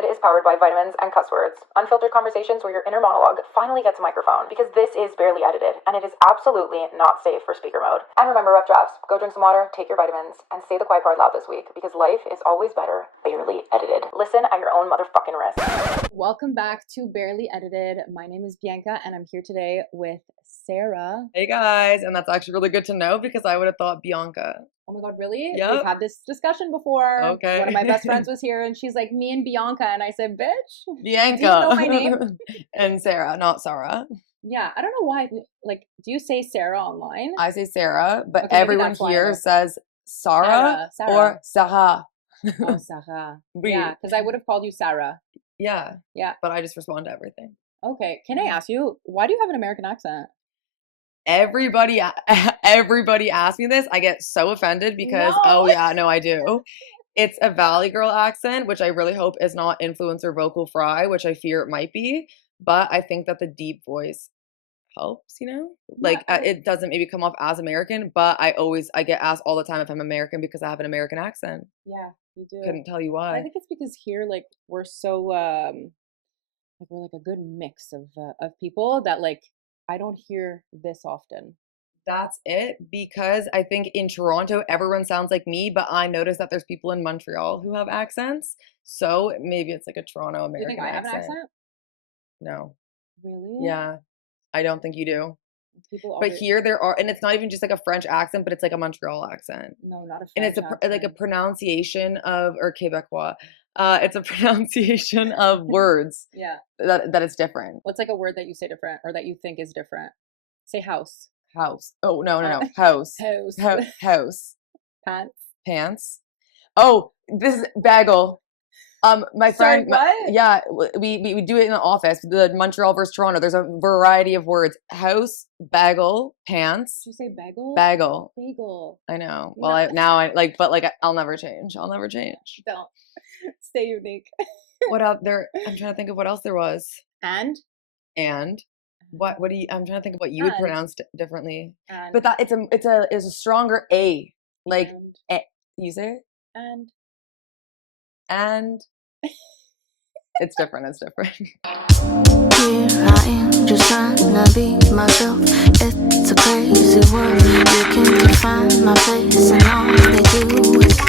Edited is powered by vitamins and cuss words. Unfiltered conversations where your inner monologue finally gets a microphone, because this is Barely Edited, and it is absolutely not safe for speaker mode. And remember, rough drafts, go drink some water, take your vitamins, and say the quiet part loud this week, because life is always better barely edited. Listen at your own motherfucking risk. Welcome back to Barely Edited. My name is Bianca, and I'm here today with Sarah. Hey guys, and that's actually really good to know because I would have thought Bianca. Oh my god, really? Yep. We've had this discussion before. Okay. One of my best friends was here, and she's like, me and Bianca, and I said, bitch, Bianca. do you know my name? And Sarah, not Sarah. Yeah, I don't know why. Like, do you say Sarah online? I say Sarah, but Okay, everyone here says Sarah or Sarah. Oh, Sarah. We- Yeah, because I would have called you Sarah. Yeah. Yeah. But I just respond to everything. Okay, can I ask you, why do you have an American accent? Everybody asks me this. I get so offended because, No. oh yeah, no, I do. It's a Valley Girl accent, which I really hope is not influencer vocal fry, which I fear it might be. But I think that the deep voice helps, you know? Like, it doesn't maybe come off as American, but I get asked all the time if I'm American because I have an American accent. Yeah, you do. Couldn't tell you why. I think it's because here, like, we're so, like, we're like a good mix of people that, like, I don't hear this often. That's it, because I think in Toronto, everyone sounds like me, but I notice that there's people in Montreal who have accents. So maybe it's like a Toronto Do you American think I have an accent. accent? No. Really? Yeah. I don't think you do. People But always, here there are, and it's not even just like a French accent, but it's like a Montreal accent. no, not a French And it's like a accent. pronunciation of, or Quebecois. It's a pronunciation of words Yeah. that it's different. What's like a word that you say different or that you think is different? Say house. House. Oh, no. House. House. House. Pants. Pants. Oh, this is bagel. My Sorry, friend, what? yeah, we do it in the office. The Montreal versus Toronto. There's a variety of words: house, bagel, pants, Did you say bagel? bagel. Bagel. I know. You Well, know- but I'll never change. I'll never change. Don't. Stay unique. What up there? I'm trying to think of what else there was. And? And what do you? I'm trying to think of what you would And. pronounce differently. And. But that it's a stronger A. Like And. you say it. And. It's different. It's different. Here I am, just trying to be myself. It's a crazy world. You can find my place, and all they do is.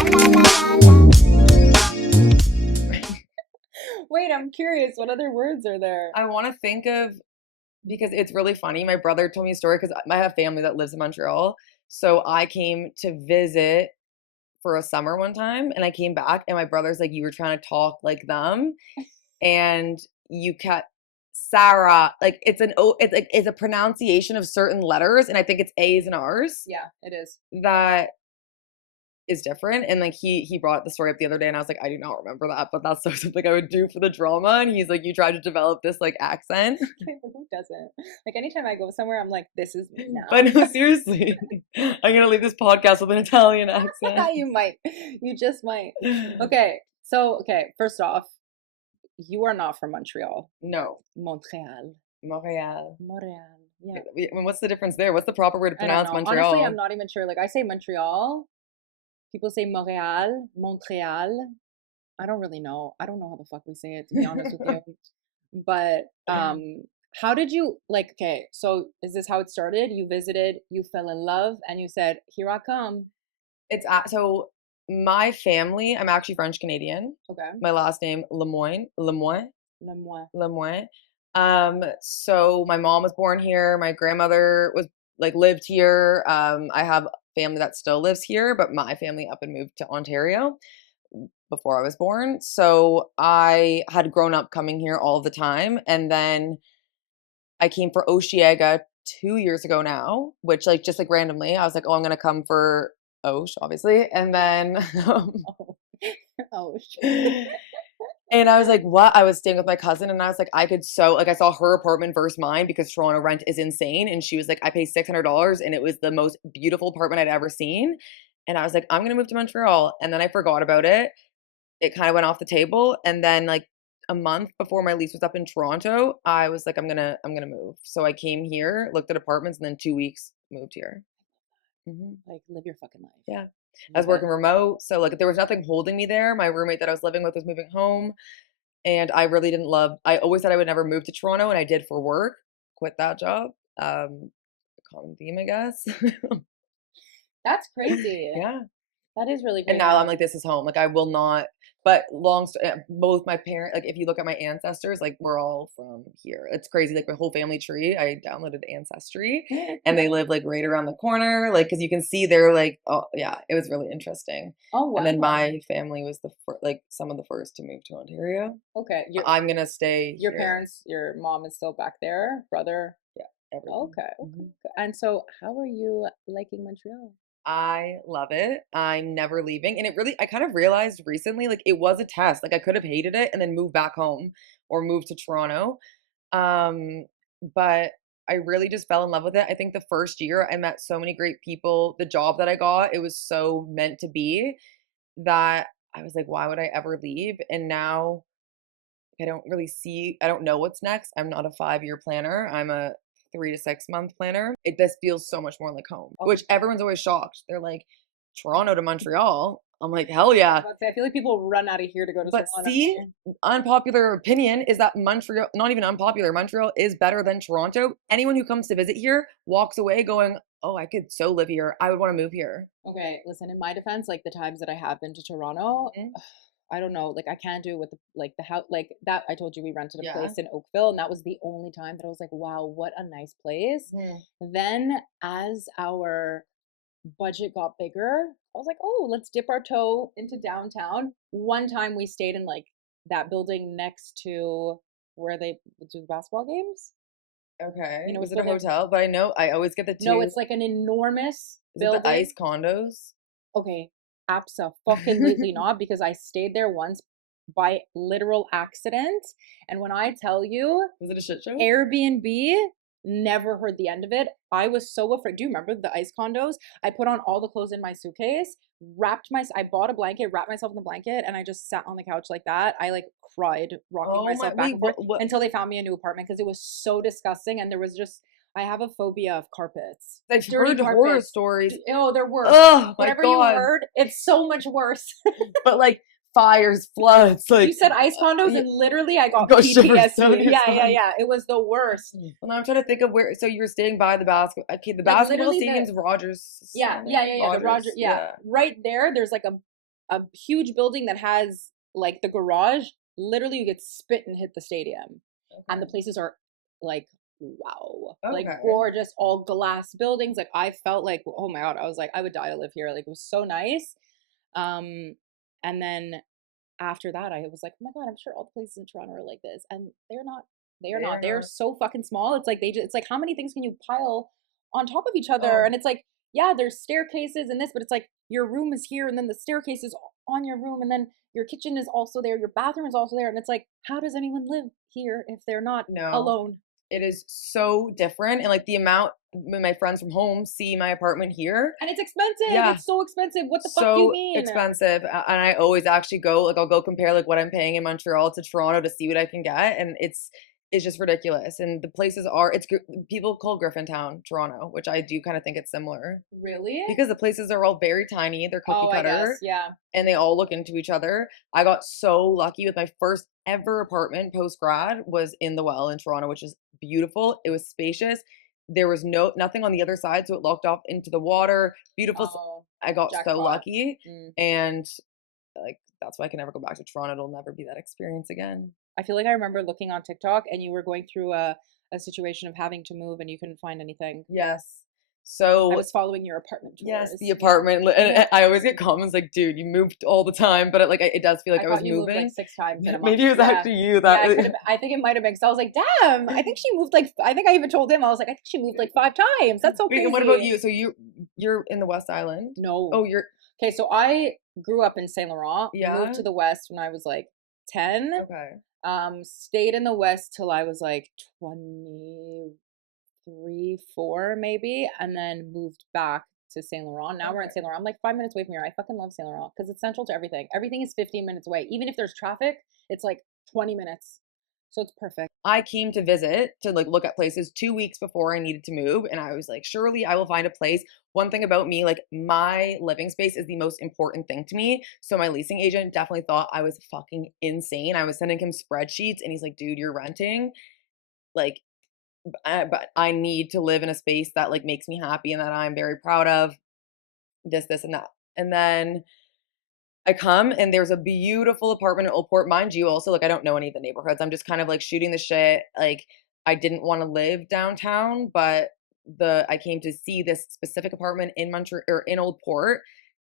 Wait, I'm curious. What other words are there? I want to think of, because it's really funny. My brother told me a story because I have family that lives in Montreal. So I came to visit for a summer one time, and I came back, and my brother's like, "You were trying to talk like them, and you kept Sarah." Like it's a pronunciation of certain letters, and I think it's A's and R's Yeah, it is. that is different. And like he brought the story up the other day, and I was like, I do not remember that, but that's something I would do for the drama. And he's like, you tried to develop this like accent. Okay, but who doesn't? Like, anytime I go somewhere, I'm like, this is me now. But no, seriously, I'm gonna leave this podcast with an Italian accent. You might. You just might. Okay, so, first off, you are not from Montreal. No, Montreal. Montreal. Yeah. I mean, what's the difference there? What's the proper way to I don't pronounce know. Montreal? Honestly, I'm not even sure. Like, I say Montreal. People say Montreal, Montreal. I don't really know. I don't know how the fuck we say it, to be honest with you. But how did you, like, okay, so is this how it started? You visited, you fell in love, and you said, here I come. So my family, I'm actually French Canadian. Okay. My last name Lemoine. Lemoine. So my mom was born here. My grandmother lived here. I have family that still lives here, but my family up and moved to Ontario before I was born. So I had grown up coming here all the time, and then I came for Oshiega 2 years ago now, which just randomly I was like, oh, I'm gonna come for Osh, obviously, and then Oh, shit. and I was like, what? I was staying with my cousin, and I was like, I saw her apartment versus mine because Toronto rent is insane. And she was like, I paid $600, and it was the most beautiful apartment I'd ever seen. And I was like, I'm going to move to Montreal. And then I forgot about it. It kind of went off the table. And then like a month before my lease was up in Toronto, I was like, I'm going to move. So I came here, looked at apartments, and then 2 weeks moved here. Mm-hmm. Like, live your fucking life. Yeah. I was working remote, so like there was nothing holding me there. My roommate that I was living with was moving home. And I really didn't love, I always said I would never move to Toronto, and I did for work, quit that job. Common theme, I guess. That's crazy. Yeah. That is really And crazy. now I'm like, this is home. Like, I will not. But both my parents, like, if you look at my ancestors, like, we're all from here. It's crazy. Like, my whole family tree, I downloaded Ancestry, and they live like right around the corner. Like, because you can see they're like, oh yeah, it was really interesting. Oh wow. And then my family was like some of the first to move to Ontario. Okay. I'm gonna stay. Your here. parents, your mom is still back there, brother. Yeah. Everyone. Okay. Mhm. And so, how are you liking Montreal? I love it. I'm never leaving. And I kind of realized recently, like, it was a test. Like, I could have hated it and then moved back home or moved to Toronto. But I really just fell in love with it. I think the first year I met so many great people. The job that I got, it was so meant to be that I was like, why would I ever leave? And now I don't know what's next. I'm not a 5-year planner. I'm a 3 to 6 month planner. This feels so much more like home, which everyone's always shocked. They're like, Toronto to Montreal. I'm like, hell yeah. I feel like people run out of here to go to But Toronto. see, unpopular opinion is that Montreal, not even unpopular, Montreal is better than Toronto. Anyone who comes to visit here walks away going, oh, I could so live here. I would want to move here. Okay, listen, in my defense, like the times that I have been to Toronto, I don't know, like I can't do it with the house, like that. I told you we rented a place in Oakville, and that was the only time that I was like, wow, what a nice place. Then as our budget got bigger, I was like, oh, let's dip our toe into downtown. One time we stayed in like that building next to where they do the basketball games. Okay. You know, was it a hotel? But I know I always get the two. No, it's like an enormous building. Is it the ice condos? Okay, abso-fucking-lutely not, because I stayed there once by literal accident. And when I tell you, was it a shit show? Airbnb, never heard the end of it. I was so afraid. Do you remember the ice condos? I put on all the clothes in my suitcase, I bought a blanket, wrapped myself in the blanket, and I just sat on the couch like that. I like cried, rocking myself back and forth until they found me a new apartment, because it was so disgusting. And there was just, I have a phobia of carpets. I've heard horror stories. Oh, they're worse. Oh, whatever my God. you heard, it's so much worse. But like fires, floods, like you said ice condos, and literally I got PTSD. Yeah. It was the worst. Well, now I'm trying to think of where. So you were staying by the basketball. Okay, the basketball stadium's Rogers. Yeah. The Rogers. Yeah, right there. There's like a huge building that has like the garage. Literally, you get spit and hit the stadium, and the places are like, wow, like gorgeous, all glass buildings. Like I felt like, oh my God, I was like, I would die to live here. Like it was so nice. And then after that, I was like, oh my God, I'm sure all the places in Toronto are like this, and they're not. They are not. They're so fucking small. It's like it's like, how many things can you pile on top of each other? And it's like, yeah, there's staircases and this, but it's like your room is here, and then the staircase is on your room, and then your kitchen is also there, your bathroom is also there, and it's like, how does anyone live here if they're not alone? It is so different. And like the amount when my friends from home see my apartment here. And it's expensive. Yeah. It's so expensive. What the fuck do you mean? Expensive. And I always actually go, like I'll go compare like what I'm paying in Montreal to Toronto to see what I can get. And it's just ridiculous. And the places people call Griffintown Toronto, which I do kind of think it's similar. Really? Because the places are all very tiny. They're cookie cutter. I guess, yeah. And they all look into each other. I got so lucky with my first ever apartment post grad was in the Well in Toronto, which is beautiful. It was spacious. There was nothing on the other side, so it looked off into the water. Beautiful. I got so lucky. And like that's why I can never go back to Toronto. It'll never be that experience again. I feel like I remember looking on TikTok and you were going through a situation of having to move and you couldn't find anything. Yes. So I was following your apartment tours. Yes, the apartment. And I always get comments like, dude, you moved all the time. But it does feel like I was moving. Moved like 6 times in a month. Maybe it was actually you that. I think it might have been, because I was like, damn, I think she moved I think I even told him, I was like, I think she moved like 5 times. That's so crazy. And what about you? So you're in the West Island? No. Oh, you're. Okay, so I grew up in Saint Laurent. Yeah. Moved to the West when I was like 10. Okay. Stayed in the West till I was like 23, 4 maybe, and then moved back to Saint Laurent. Now we're in Saint Laurent. I'm like 5 minutes away from here. I fucking love Saint Laurent because it's central to everything. Everything is 15 minutes away. Even if there's traffic, it's like 20 minutes. So it's perfect. I came to visit to like look at places 2 weeks before I needed to move. And I was like, surely I will find a place. One thing about me, like my living space is the most important thing to me. So my leasing agent definitely thought I was fucking insane. I was sending him spreadsheets and he's like, dude, you're renting. Like, but I need to live in a space that like makes me happy and that I'm very proud of. This, and that. And then I come and there's a beautiful apartment in Old Port. Mind you, also, like, I don't know any of the neighborhoods. I'm just kind of like shooting the shit. Like, I didn't want to live downtown, but I came to see this specific apartment in Montreal or in Old Port,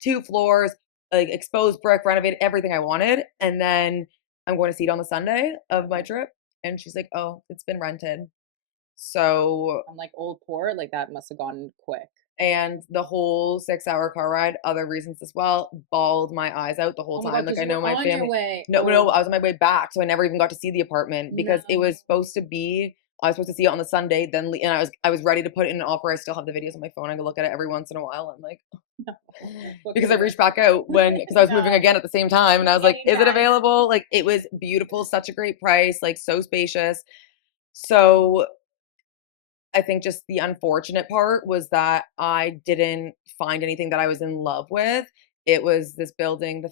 2 floors, like exposed brick, renovated, everything I wanted. And then I'm going to see it on the Sunday of my trip. And she's like, oh, it's been rented. So I'm like, Old Port, like that must have gone quick. and the whole 6-hour car ride, other reasons as well, bawled my eyes out the whole Oh my time. God, Like 'cause I you know were my on your family. way. No, Oh. I was on my way back, so I never even got to see the apartment because it was supposed to be. I was supposed to see it on the Sunday, then and I was ready to put in an offer. I still have the videos on my phone. I can look at it every once in a while. I'm like, because I reached back out because I was moving again at the same time, and I was like, is it available? Like it was beautiful, such a great price, like so spacious. So I think just the unfortunate part was that I didn't find anything that I was in love with. It was this building.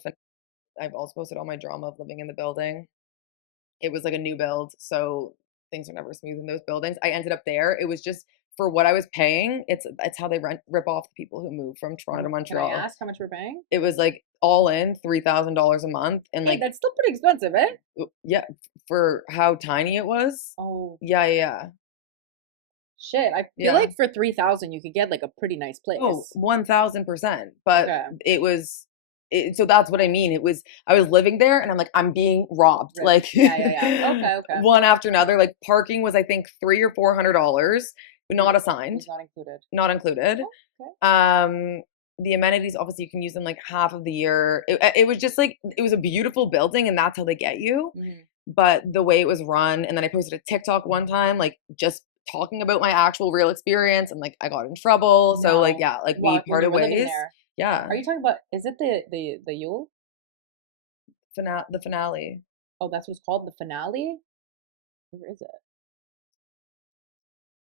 I've also posted all my drama of living in the building. It was like a new build, so things are never smooth in those buildings. I ended up there. It was just for what I was paying. It's how they rip off the people who move from Toronto to Montreal. Can I ask how much we're paying? It was like all in $3,000 a month, and Hey, like that's still pretty expensive, eh? yeah, for how tiny it was. Oh Yeah. shit! I feel Yeah. like for 3,000 you could get like a pretty nice place. Oh, 1000%. But Okay. it was so that's what I mean. I was living there and I'm like, I'm being robbed. Right. Like Yeah. Okay. one after another. Like parking was I think $300 or $400, but not assigned. It's not included. Not included. Okay. The amenities obviously you can use them like half of the year. It was just like it was a beautiful building and that's how they get you. But the way it was run, and then I posted a TikTok one time, like just talking about my actual real experience, and like I got in trouble. So like yeah, like we parted ways. Yeah. Are you talking about? Is it the Yule? The finale. Oh, that's what it's called, the finale. Where is it?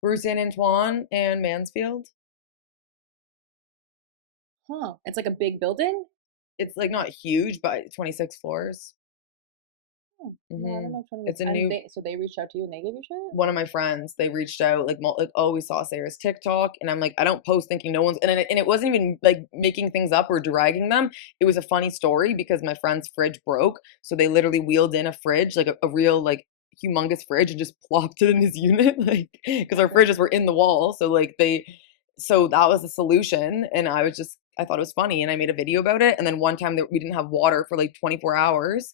Bruce and Antoine and Mansfield. Huh? It's like a big building. It's like not huge, but 26 floors. Oh, no, I don't know. It's a new. So they reached out to you and they gave you shit. One of my friends, they reached out like oh, we saw Sarah's TikTok, and I'm like, I don't post thinking no one's, and it wasn't even like making things up or dragging them. It was a funny story because my friend's fridge broke, so they literally wheeled in a fridge, like a real like humongous fridge, and just plopped it in his unit, like because our fridges were in the wall, so like so that was the solution, and I thought it was funny, and I made a video about it, and then one time we didn't have water for like 24 hours.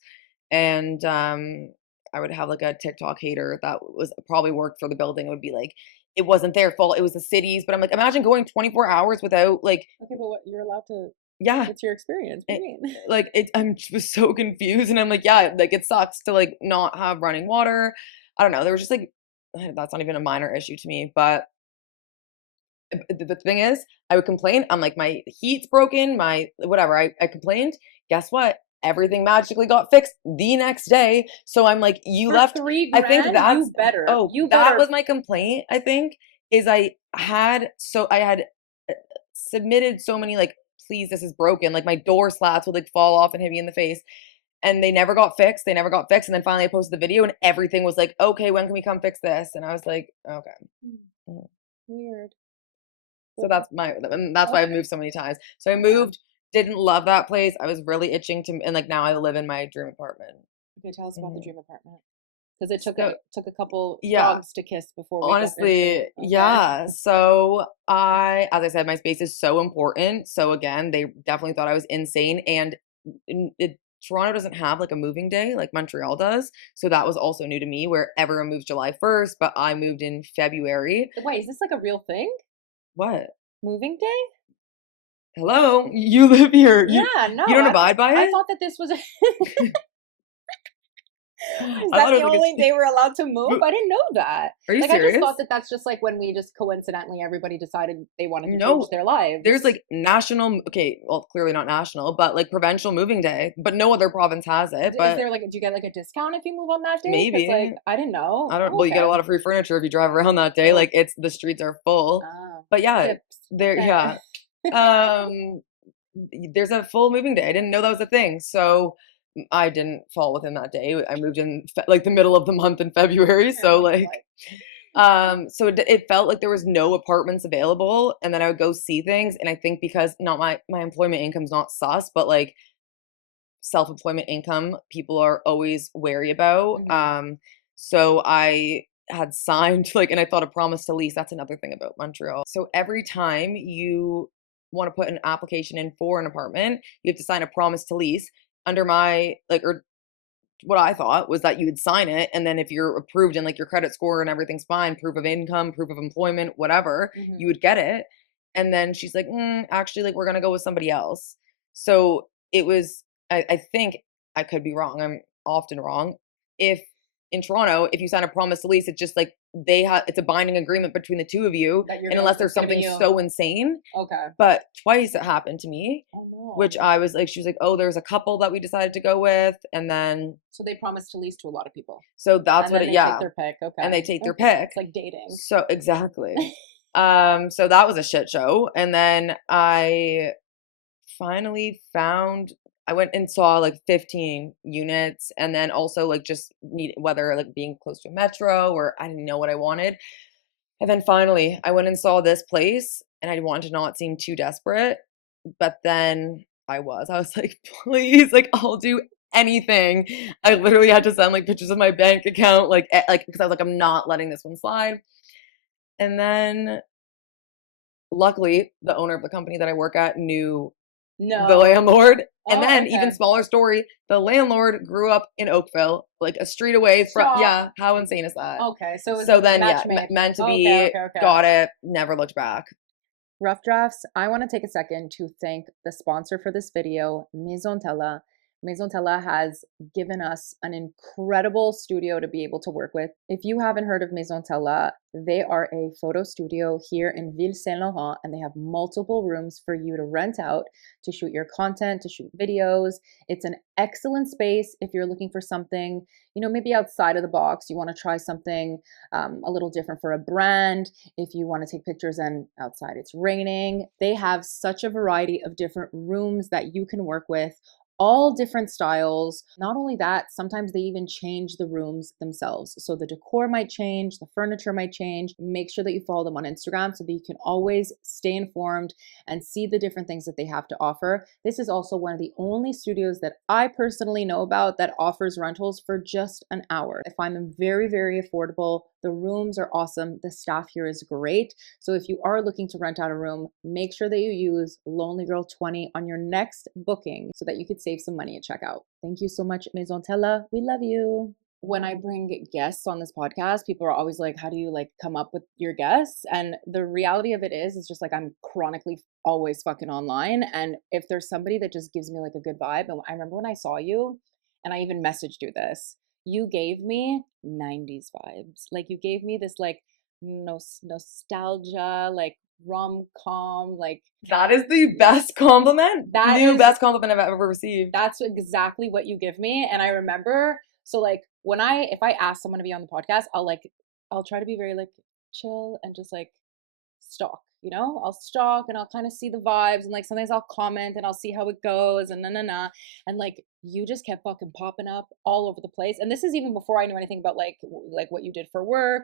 And I would have like a TikTok hater that was probably worked for the building. It would be like, it wasn't their fault, it was the city's. But I'm like, imagine going 24 hours without like. Okay, but what, you're allowed to. Yeah, it's your experience. What do you mean? Like I'm just so confused, and I'm like, yeah, like it sucks to like not have running water. I don't know. There was just like, that's not even a minor issue to me, but. The thing is, I would complain. I'm like, my heat's broken, my whatever. I complained. Guess what? Everything magically got fixed the next day. So I'm like, you For left. $3,000, I think that's you better. Oh, that was my complaint. I think is I had submitted so many like, please, this is broken. Like my door slats would like fall off and hit me in the face. And they never got fixed. And then finally I posted the video and everything was like, okay, when can we come fix this? And I was like, okay. Weird. So that's why I've moved so many times. So I moved, didn't love that place. I was really itching and like now I live in my dream apartment. Okay, tell us about the dream apartment. Because it took a couple Yeah. frogs to kiss before we honestly, yeah. So as I said, my space is so important. So again, they definitely thought I was insane. And Toronto doesn't have like a moving day like Montreal does. So that was also new to me where everyone moves July 1st, but I moved in February. Wait, is this like a real thing? What? Moving day? Hello? You live here. Yeah, no. You don't abide by it? I thought that this was Is I that thought it the was like only day we're allowed to move? I didn't know that. Are you Like, serious? I just thought that that's just like when we just coincidentally everybody decided they wanted to No, change their lives. There's like national, okay, well, clearly not national, but like provincial moving day, but no other province has it. Is But there like, do you get like a discount if you move on that day? 'Cause, maybe. like, I didn't know. I don't. Oh, Well, you get a okay. lot of free furniture if you drive around that day. Oh. Like the streets are full. Ah, But yeah, tips. there. Okay. Yeah. There's a full moving day. I didn't know that was a thing, so I didn't fall within that day. I moved in like the middle of the month in February, so like. So it felt like there was no apartments available, and then I would go see things, and I think because not my employment income's not sus, but like self-employment income people are always wary about. So I had signed like, and I thought a promise to lease, that's another thing about Montreal. So every time you want to put an application in for an apartment, you have to sign a promise to lease under my like, or what I thought was that you would sign it, and then if you're approved and like your credit score and everything's fine, proof of income, proof of employment, whatever, you would get it. And then she's like, actually, like we're gonna go with somebody else. So it was, I think, I could be wrong, I'm often wrong. If in Toronto, if you sign a promise to lease, it's just like it's a binding agreement between the two of you, and unless there's something so insane. Okay. But twice it happened to me. Oh no. Which I was like, she was like, oh, there's a couple that we decided to go with, and then So they promised to lease to a lot of people. so that's And what then it, they yeah, take their pick. Okay. and they take their Okay. pick. It's like dating. So exactly. So that was a shit show, and then I finally found. I went and saw like 15 units, and then also like just whether like being close to a metro, or I didn't know what I wanted. And then finally I went and saw this place, and I wanted to not seem too desperate, but then I was like, please, like I'll do anything. I literally had to send like pictures of my bank account, like because I was like, I'm not letting this one slide. And then luckily the owner of the company that I work at knew the landlord. And then even smaller story, the landlord grew up in Oakville, like a street away from, yeah, how insane is that? Okay, so then yeah, meant to be, got it, never looked back. Rough Drafts, I want to take a second to thank the sponsor for this video, Maison Tella. Maison Tella has given us an incredible studio to be able to work with. If you haven't heard of Maison Tella, they are a photo studio here in Ville Saint-Laurent, and they have multiple rooms for you to rent out to shoot your content, to shoot videos. It's an excellent space if you're looking for something, you know, maybe outside of the box. You want to try something a little different for a brand. If you want to take pictures and outside it's raining, they have such a variety of different rooms that you can work with, all different styles. Not only that, sometimes they even change the rooms themselves. So the decor might change, the furniture might change. Make sure that you follow them on Instagram so that you can always stay informed and see the different things that they have to offer. This is also one of the only studios that I personally know about that offers rentals for just an hour. I find them very, very affordable. The rooms are awesome. The staff here is great. So if you are looking to rent out a room, make sure that you use Lonely Girl 20 on your next booking so that you could save some money at checkout. Thank you so much, Maison Tella. We love you. When I bring guests on this podcast, people are always like, how do you like come up with your guests? And the reality of it is just like I'm chronically always fucking online. And if there's somebody that just gives me like a good vibe, and I remember when I saw you, and I even messaged you this, you gave me 90s vibes. Like you gave me this like nostalgia, like rom-com, like that is the best compliment. That is the best compliment I've ever received. That's exactly what you give me. And I remember, so like if I ask someone to be on the podcast, I'll try to be very like chill and just like stalk, you know, I'll stalk and I'll kind of see the vibes, and like sometimes I'll comment and I'll see how it goes and and like you just kept fucking popping up all over the place. And this is even before I knew anything about like what you did for work.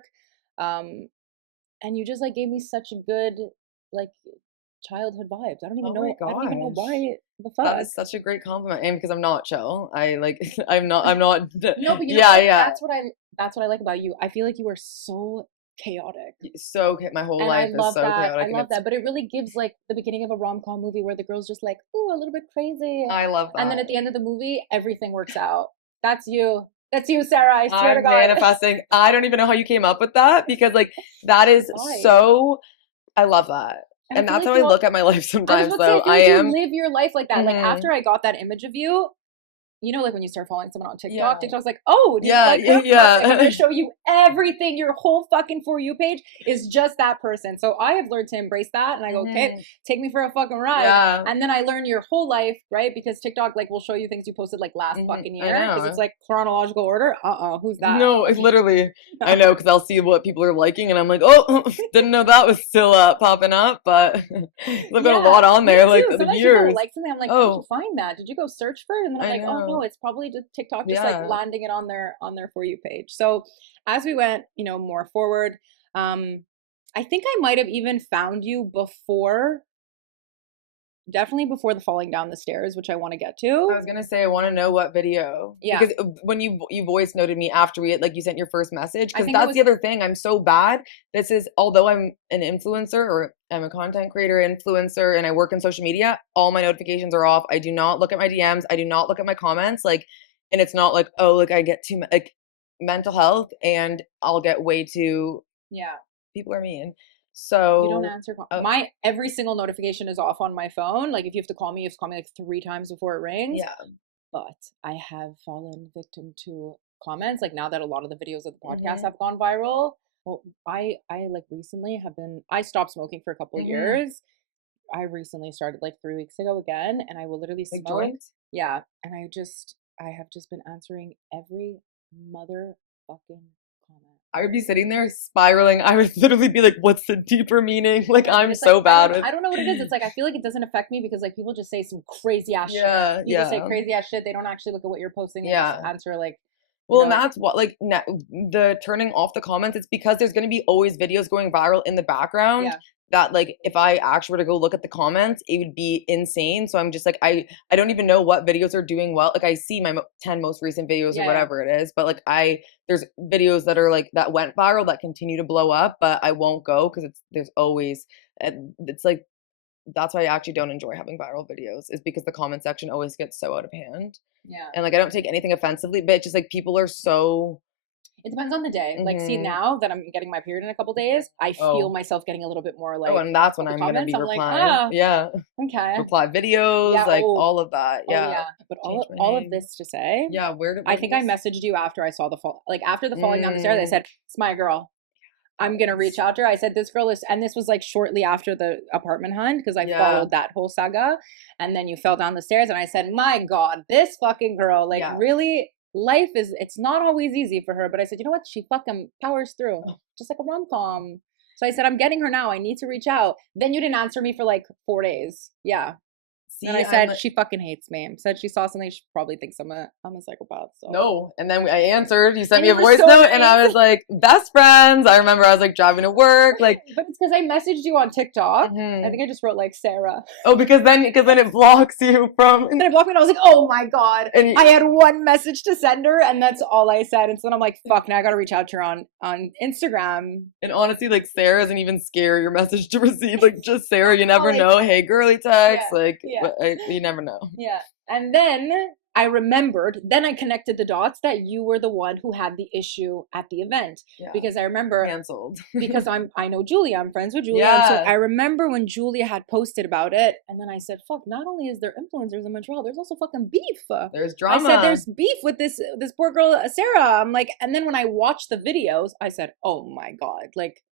And you just like gave me such a good like childhood vibes. I don't even know. I don't even know why the fuck. That is such a great compliment, and because I'm not chill, I like I'm not. No, but you know what? That's what I like about you. I feel like you are so chaotic. So my whole life is so chaotic. I love that, but it really gives like the beginning of a rom-com movie where the girl's just like, ooh, a little bit crazy. I love that. And then at the end of the movie, everything works out. That's you. That's you, Sarah. I swear to God. Manifesting. I don't even know how you came up with that, because like that is so. I love that, and that's how I look at my life sometimes. Though I am live your life like that. Like after I got that image of you, you know, like when you start following someone on TikTok, Yeah. TikTok's like, oh, do you Yeah, like them? yeah. Perfect. I'm going to show you everything. Your whole fucking For You page is just that person. So I have learned to embrace that. And I go, okay, take me for a fucking ride. Yeah. And then I learn your whole life, right? Because TikTok like will show you things you posted like last fucking I year. Because know. it's like chronological order. Who's that? No, it's literally, I know, because I'll see what people are liking, and I'm like, oh, didn't know that was still popping up, but I've got a lot on there, like, the Sometimes years. people like something, I'm like, how did you find that? Did you go search for it? And then I'm I like, oh no, know. it's probably just TikTok just like landing it on their For You page. So as we went, you know, more forward, I think I might have even found you definitely before the falling down the stairs, which I want to get to. I was gonna say I want to know what video. Yeah. Because when you voice noted me after you sent your first message, because that's the other thing. I'm so bad. This is, although I'm an influencer or I'm a content creator influencer and I work in social media, all my notifications are off. I do not look at my DMs. I do not look at my comments. Like, and it's not like, oh, like I get too like mental health and I'll get way too. Yeah. People are mean. So you don't answer. My every single notification is off on my phone. Like if you have to call me, you have to call me like 3 times before it rings. Yeah. But I have fallen victim to comments. Like now that a lot of the videos of the podcast have gone viral. Well, I like recently I stopped smoking for a couple of years. I recently started like 3 weeks ago again, and I will literally smoke. Joint? Yeah, and I have just been answering every motherfucking comment. I would be sitting there spiraling. I would literally be like, what's the deeper meaning? Like, I'm so bad with... I don't know what it is. It's like, I feel like it doesn't affect me because like people just say some crazy ass shit. You just say crazy ass shit. They don't actually look at what you're posting and just answer like... Well, and that's what, like, the turning off the comments, it's because there's going to be always videos going viral in the background that, like, if I actually were to go look at the comments, it would be insane. So I'm just like, I don't even know what videos are doing well. Like, I see my 10 most recent videos or whatever it is, but, like, there's videos that are, like, that went viral that continue to blow up, but I won't go because there's always, it's like, that's why I actually don't enjoy having viral videos, is because the comment section always gets so out of hand. Yeah. And like I don't take anything offensively, but it's just like people are so... It depends on the day. Like, see, now that I'm getting my period in a couple days, I feel myself getting a little bit more like... Oh, and that's when I'm going to be replying. Like, okay. Reply videos, like all of that. Yeah. But all of this to say... Yeah, where did... I think I messaged you after I saw after the falling down the stairs, I said, it's my girl. I'm going to reach out to her. I said, this girl is, and this was like shortly after the apartment hunt because I followed that whole saga. And then you fell down the stairs and I said, my God, this fucking girl, like really, life it's not always easy for her. But I said, you know what? She fucking powers through just like a rom-com. So I said, I'm getting her now. I need to reach out. Then you didn't answer me for like 4 days. Yeah. And I said, she fucking hates me. Said she saw something, she probably thinks I'm a psychopath. So. No. And then I answered, you sent me a voice note and I was like, best friends. I remember I was like driving to work. Like, but it's because I messaged you on TikTok. I think I just wrote like Sarah. Oh, because then it blocks you from... And then it blocked me and I was like, oh my God. And I had one message to send her and that's all I said. And so then I'm like, fuck, now I got to reach out to her on Instagram. And honestly, like Sarah isn't even scarier message to receive. Like just Sarah, you never know. Hey, girly text. You never know. Yeah. And then I remembered, then I connected the dots that you were the one who had the issue at the event. Yeah. Because I remember... Canceled. Because I know Julia. I'm friends with Julia. Yeah. So I remember when Julia had posted about it. And then I said, fuck, not only is there influencers in Montreal, there's also fucking beef. There's drama. I said, there's beef with this poor girl, Sarah. I'm like, and then when I watched the videos, I said, oh my God, like...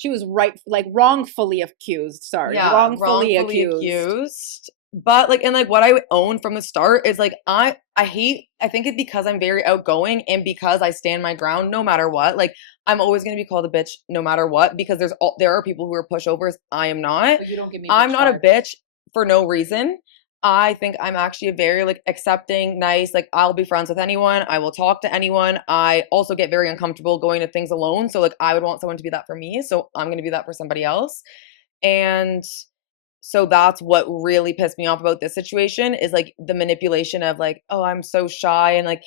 She was wrongfully accused. Sorry. Yeah, wrongfully accused. But like, and like what I own from the start is like, I think it's because I'm very outgoing and because I stand my ground no matter what. Like I'm always going to be called a bitch no matter what, because there are people who are pushovers. I am not. But you don't give me I'm not a bitch for no reason. I think I'm actually a very like accepting, nice, like I'll be friends with anyone. I will talk to anyone. I also get very uncomfortable going to things alone. So like I would want someone to be that for me. So I'm going to be that for somebody else. And so that's what really pissed me off about this situation is like the manipulation of like, oh, I'm so shy. And like,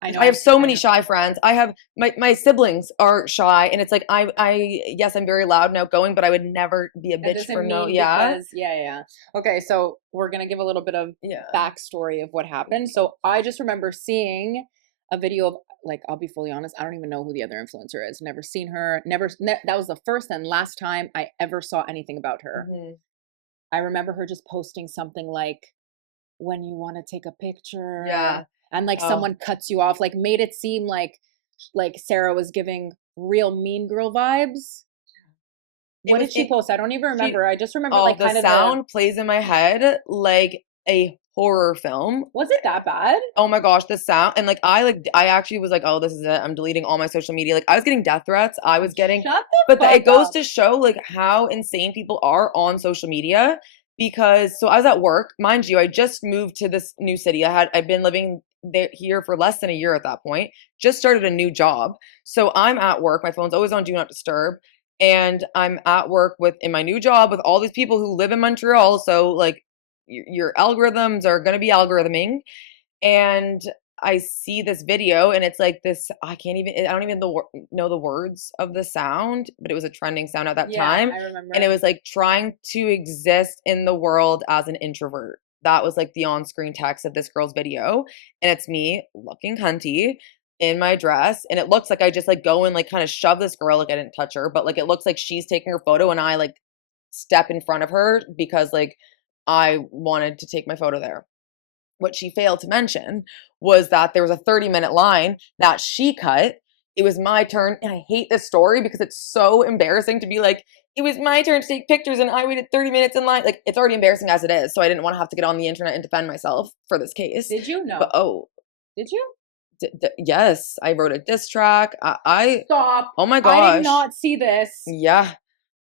I have so many shy friends. I have my siblings are shy, and it's like yes, I'm very loud and outgoing, but I would never be a bitch for no. Yeah. Okay, so we're gonna give a little bit of backstory of what happened. So I just remember seeing a video of, like, I'll be fully honest, I don't even know who the other influencer is. Never seen her. That was the first and last time I ever saw anything about her. I remember her just posting something like, when you want to take a picture. Yeah. And like Oh. someone cuts you off, like made it seem like Sarah was giving real mean girl vibes. What did she post? I don't even remember. I just remember like the kind of sound plays in my head like a horror film. Was it that bad? Oh my gosh, the sound. And like I actually was like, oh, this is it. I'm deleting all my social media. Like I was getting death threats. I was getting Shut the fuck it goes up. to show like how insane people are on social media. Because so I was at work, mind you, I just moved to this new city. I've been living here for less than a year at that point. Just started a new job. So I'm at work. My phone's always on do not disturb. And I'm at work in my new job with all these people who live in Montreal. So like your algorithms are going to be algorithming. And I see this video and it's like this, I don't even know the words of the sound, but it was a trending sound at that time. I remember. And it was like trying to exist in the world as an introvert. That was like the on-screen text of this girl's video. And it's me looking cunty in my dress. And it looks like I just like go and like kind of shove this girl. Like I didn't touch her, but like it looks like she's taking her photo and I like step in front of her because like I wanted to take my photo there. What she failed to mention was that there was a 30-minute line that she cut. It was my turn. And I hate this story because it's so embarrassing to be like, it was my turn to take pictures and I waited 30 minutes in line. Like, it's already embarrassing as it is. So I didn't want to have to get on the internet and defend myself for this case. Did you know? But, did you? Yes, I wrote a diss track. Stop. Oh my gosh. I did not see this. Yeah.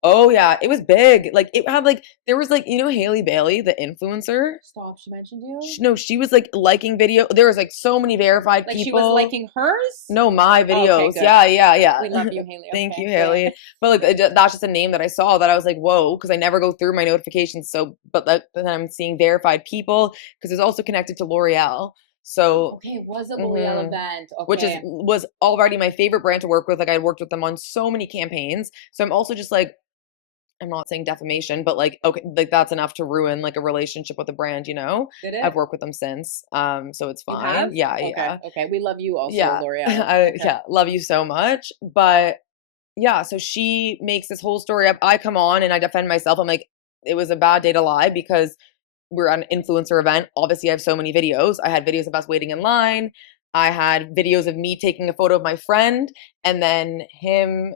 Oh yeah, it was big. Like it had like there was like Haley Bailey, the influencer. Stop. She mentioned you. No, she was like liking video. There was like so many verified like people. She was liking hers. No, my videos. Okay, yeah. We love you, Haley. Thank you, Haley. But like that's just a name that I saw that I was like, whoa, because I never go through my notifications. So, but then I'm seeing verified people because it's also connected to L'Oreal. So okay, it was a L'Oreal event, okay. Which was already my favorite brand to work with. Like I worked with them on so many campaigns. So I'm also just like, I'm not saying defamation, but like, okay, like that's enough to ruin like a relationship with a brand, Did it? I've worked with them since. So it's fine. You have? Yeah, okay. yeah. Okay. We love you also, yeah. L'Oreal. Okay. Yeah, love you so much. But yeah, so she makes this whole story up. I come on and I defend myself. I'm like, it was a bad day to lie because we're at an influencer event. Obviously, I have so many videos. I had videos of us waiting in line. I had videos of me taking a photo of my friend and then him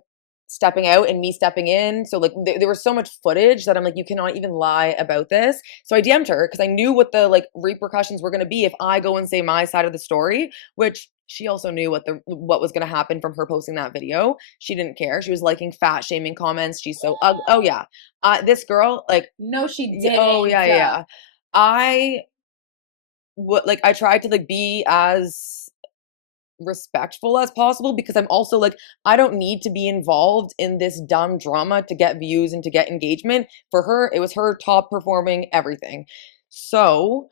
stepping out and me stepping in. So like there was so much footage that I'm like, you cannot even lie about this. So I DM'd her because I knew what the like repercussions were going to be if I go and say my side of the story, which she also knew what was going to happen from her posting that video. She didn't care. She was liking fat shaming comments. She's so ugly. Oh yeah. This girl like, no, she didn't. Oh yeah. I tried to like be as respectful as possible because I'm also like, I don't need to be involved in this dumb drama to get views and to get engagement. For her, it was her top performing everything. So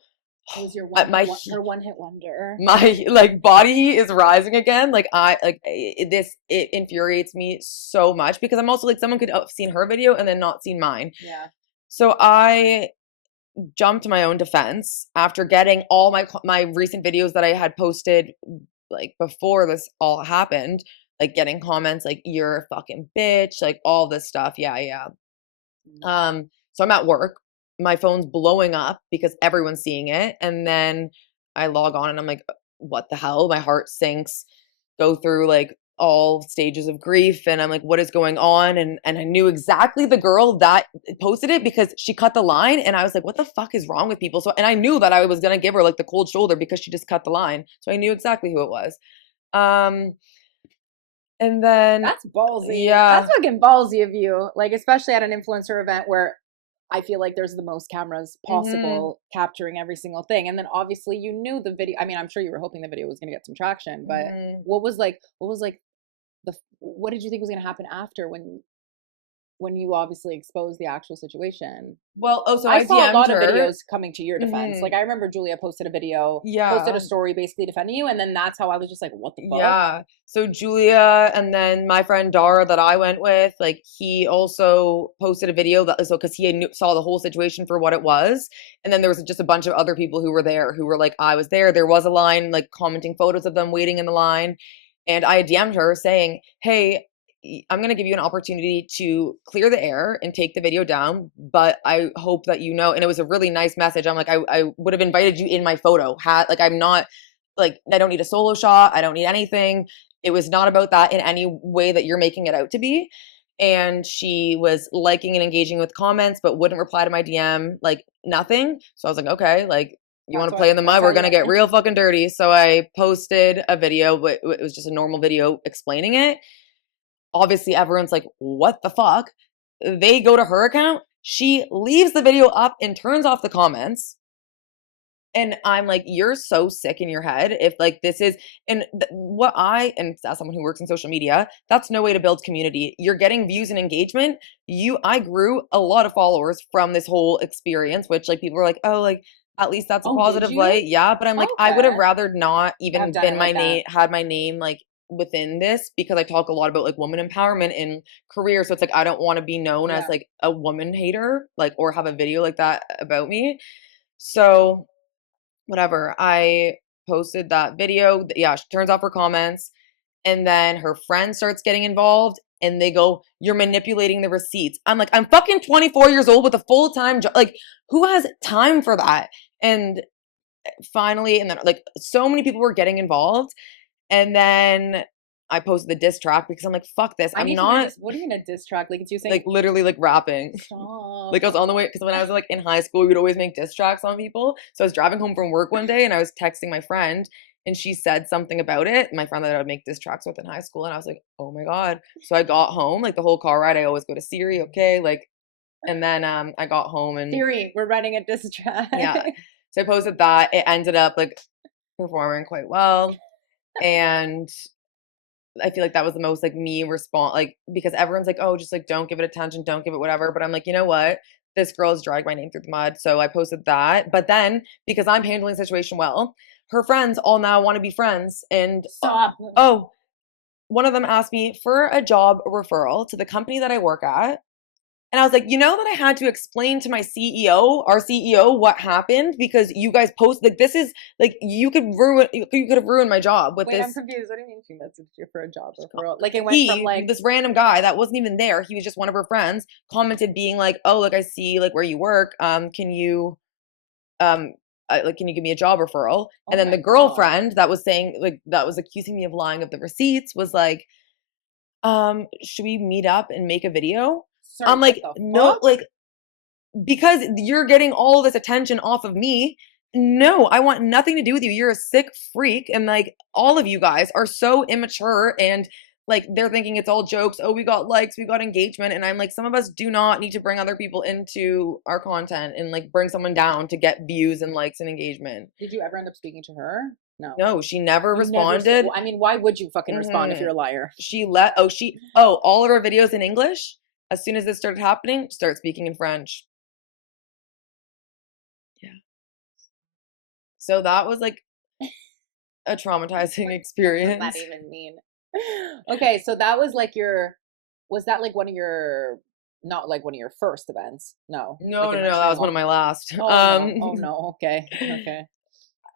it was your her one hit wonder. My like body heat is rising again. Like it infuriates me so much because I'm also like, someone could have seen her video and then not seen mine. Yeah. So I jumped to my own defense after getting all my recent videos that I had posted like before this all happened, like getting comments like you're a fucking bitch, like all this stuff. Yeah. So I'm at work, my phone's blowing up because everyone's seeing it, and then I log on and I'm like, what the hell? My heart sinks, go through like all stages of grief, and I'm like, what is going on? And I knew exactly the girl that posted it because she cut the line, and I was like, what the fuck is wrong with people? So, and I knew that I was gonna give her like the cold shoulder because she just cut the line, so I knew exactly who it was. And then that's ballsy. Yeah, that's fucking ballsy of you. Like, especially at an influencer event where I feel like there's the most cameras possible capturing every single thing. And then obviously you knew the video. I mean, I'm sure you were hoping the video was going to get some traction, but what did you think was going to happen after when you obviously exposed the actual situation? Well, so I saw DM'd a lot her. of videos coming to your defense. Like I remember Julia posted a video, posted a story basically defending you, and then that's how I was just like, what the fuck? Yeah. So Julia, and then my friend Dara that I went with, like he also posted a video because he saw the whole situation for what it was, and then there was just a bunch of other people who were there who were like, I was there. There was a line like commenting photos of them waiting in the line, and I DM'd her saying, hey, I'm going to give you an opportunity to clear the air and take the video down, but I hope that you know, and it was a really nice message. I'm like, I would have invited you in my photo. Like, I'm not, like, I don't need a solo shot. I don't need anything. It was not about that in any way that you're making it out to be. And she was liking and engaging with comments, but wouldn't reply to my DM, like nothing. So I was like, okay, like, you want to play in the mud? We're going to get real fucking dirty. So I posted a video, but it was just a normal video explaining it. Obviously, everyone's like, what the fuck? They go to her account. She leaves the video up and turns off the comments. And I'm like, you're so sick in your head. If like this is, and and as someone who works in social media, that's no way to build community. You're getting views and engagement. I grew a lot of followers from this whole experience, which like people were like, oh, like at least that's a positive light. Yeah. But I'm like, I would have rather not even been my name, had my name like within this, because I talk a lot about like woman empowerment in career. So it's like, I don't want to be known as like a woman hater, like, or have a video like that about me. So whatever, I posted that video. Yeah, she turns off her comments, and then her friend starts getting involved, and they go, you're manipulating the receipts. I'm like, I'm fucking 24 years old with a full-time job. Like, who has time for that? And finally, and then like so many people were getting involved, and then I posted the diss track because I'm like, fuck this. I'm not. What do you mean a diss track? Like, it's you saying, like, literally like rapping. Stop. Like, I was on the way, because when I was like in high school, we would always make diss tracks on people. So I was driving home from work one day, and I was texting my friend, and she said something about it. My friend that I would make diss tracks with in high school, and I was like, oh my god. So I got home, like the whole car ride, I always go to Siri, okay, like, and then I got home and Siri, we're writing a diss track. Yeah. So I posted that. It ended up like performing quite well, and I feel like that was the most like me response, like, because everyone's like, oh, just like don't give it attention, don't give it whatever. But I'm like, you know what? This girl has dragged my name through the mud. So I posted that. But then because I'm handling the situation well, her friends all now want to be friends. And Stop. Oh, one of them asked me for a job referral to the company that I work at. And I was like, you know that I had to explain to my CEO, our CEO, what happened because you guys post like this is like you could have ruined my job with Wait, this. I'm confused. What do you mean she messaged you for a job referral? Like it went from like this random guy that wasn't even there. He was just one of her friends. Commented being like, "Oh, look, I see like where you work. Can you like can you give me a job referral?" And then the girlfriend that was saying like that was accusing me of lying of the receipts was like, should we meet up and make a video? I'm like, no, like, because you're getting all this attention off of me. No, I want nothing to do with you. You're a sick freak. And like, all of you guys are so immature and like, they're thinking it's all jokes. Oh, we got likes, we got engagement. And I'm like, some of us do not need to bring other people into our content and like bring someone down to get views and likes and engagement. Did you ever end up speaking to her? No, she never responded. I mean, why would you fucking respond if you're a liar? All of her videos in English. As soon as this started happening, start speaking in French. Yeah. So that was like a traumatizing experience. What does that even mean? Okay, so that was like was that like one of your, not like one of your first events? No. No, like that was one of my last. Oh no, okay.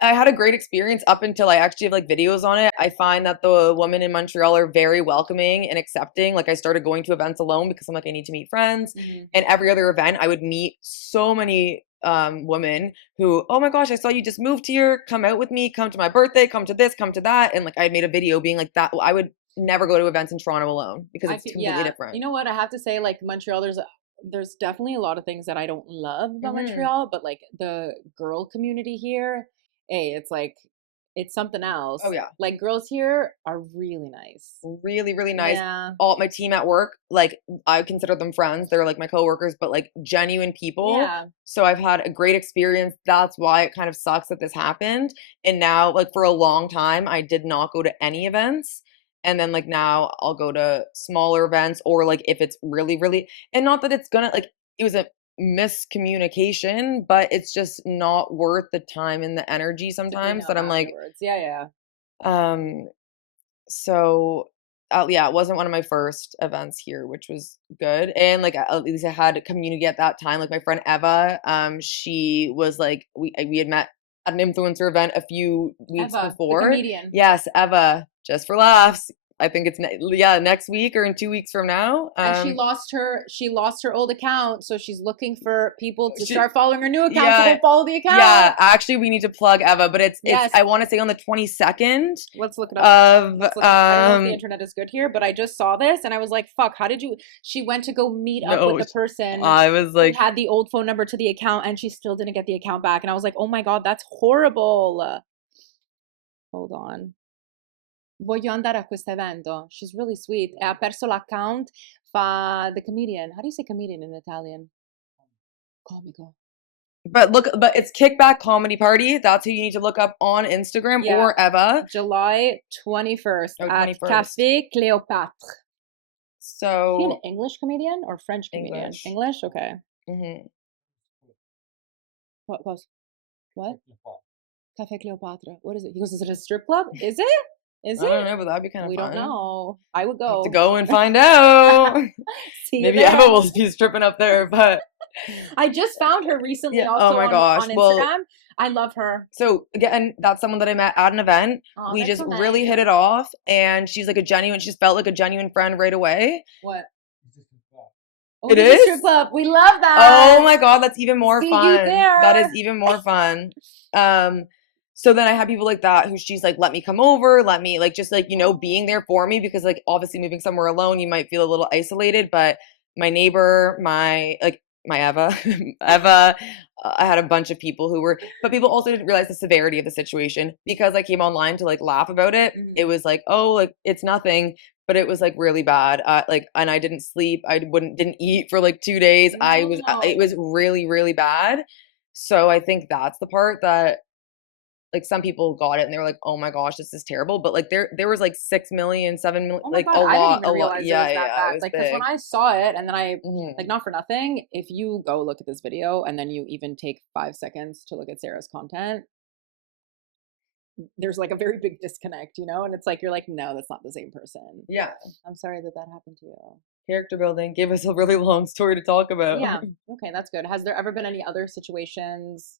I had a great experience up until I actually have like videos on it. I find that the women in Montreal are very welcoming and accepting. Like I started going to events alone because I'm like, I need to meet friends. Mm-hmm. And every other event, I would meet so many women who, oh my gosh, I saw you just moved here. Come out with me. Come to my birthday. Come to this. Come to that. And like I made a video being like that. I would never go to events in Toronto alone because it's completely different. You know what? I have to say, like Montreal, there's definitely a lot of things that I don't love about Montreal, but like the girl community here. Hey, it's like, it's something else. Oh, yeah. Like, girls here are really nice. Really, really nice. Yeah. All my team at work, like, I consider them friends. They're, like, my coworkers, but, like, genuine people. Yeah. So I've had a great experience. That's why it kind of sucks that this happened. And now, like, for a long time, I did not go to any events. And then, like, now I'll go to smaller events or, like, if it's really, really, and not that it's gonna, like, it was a miscommunication, but it's just not worth the time and the energy sometimes that I'm like, so it wasn't one of my first events here, which was good. And like at least I had a community at that time. Like my friend Eva, she was like, we had met at an influencer event a few weeks before. The comedian. Yes, Eva, just for laughs. I think it's next week or in 2 weeks from now. And she lost her old account, so she's looking for people to start following her new account so don't follow the account. Yeah, actually we need to plug Eva, but it's Yes. I want to say on the 22nd. Let's look it up. I don't know if the internet is good here, but I just saw this and I was like, fuck, how did you? She went to go meet up with the person. I was like, who had the old phone number to the account and she still didn't get the account back. And I was like, oh my God, that's horrible. Hold on. Voglio andare a questo evento. She's really sweet. E ha perso l'account. Fa the comedian. How do you say comedian in Italian? Comico. But it's Kickback Comedy Party. That's who you need to look up on Instagram or Eva. July 21st at Café Cléopâtre. So, is she an English comedian or French comedian? English? Okay. Mm-hmm. What? Café Cléopâtre. What is it? He goes, is it a strip club? Is it? Is it? I don't know, but that'd be kind of fun. We don't know. I would go. Have to go and find out. Maybe Eva will be stripping up there, but I just found her recently also on Instagram. Well, I love her. So again, that's someone that I met at an event. We just really hit it off, and she's like she just felt like a genuine friend right away. What? It is? Strip club. We love that. Oh my God, that's even more fun. You there. That is even more fun. So then I have people like that who she's like, let me come over, let me like, just like, you know, being there for me, because like obviously moving somewhere alone, you might feel a little isolated, but my neighbor, my Eva, I had a bunch of people who were, but people also didn't realize the severity of the situation because I came online to like laugh about it. Mm-hmm. It was like, oh, like it's nothing, but it was like really bad. And I didn't sleep. I didn't eat for like 2 days. It was really, really bad. So I think that's the part that, like, some people got it and they were like, oh my gosh, this is terrible. But like there was like 6 million, 7 million, like a lot. Yeah. Like, because when I saw it and then like, not for nothing, if you go look at this video and then you even take 5 seconds to look at Sarah's content, there's like a very big disconnect, you know? And it's like, you're like, no, that's not the same person. Yeah. I'm sorry that happened to you. Character building gave us a really long story to talk about. Yeah. Okay, that's good. Has there ever been any other situations?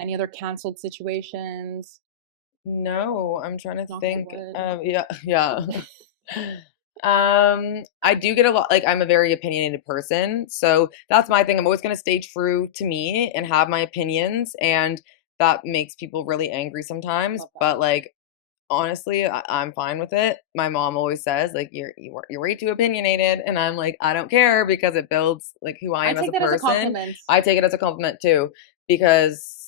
Any other canceled situations? No, I'm trying to think. Yeah. I do get a lot, like, I'm a very opinionated person. So that's my thing. I'm always going to stay true to me and have my opinions. And that makes people really angry sometimes. But like, honestly, I'm fine with it. My mom always says, like, you're way too opinionated. And I'm like, I don't care, because it builds like who I am as a person. I take it as a compliment too, because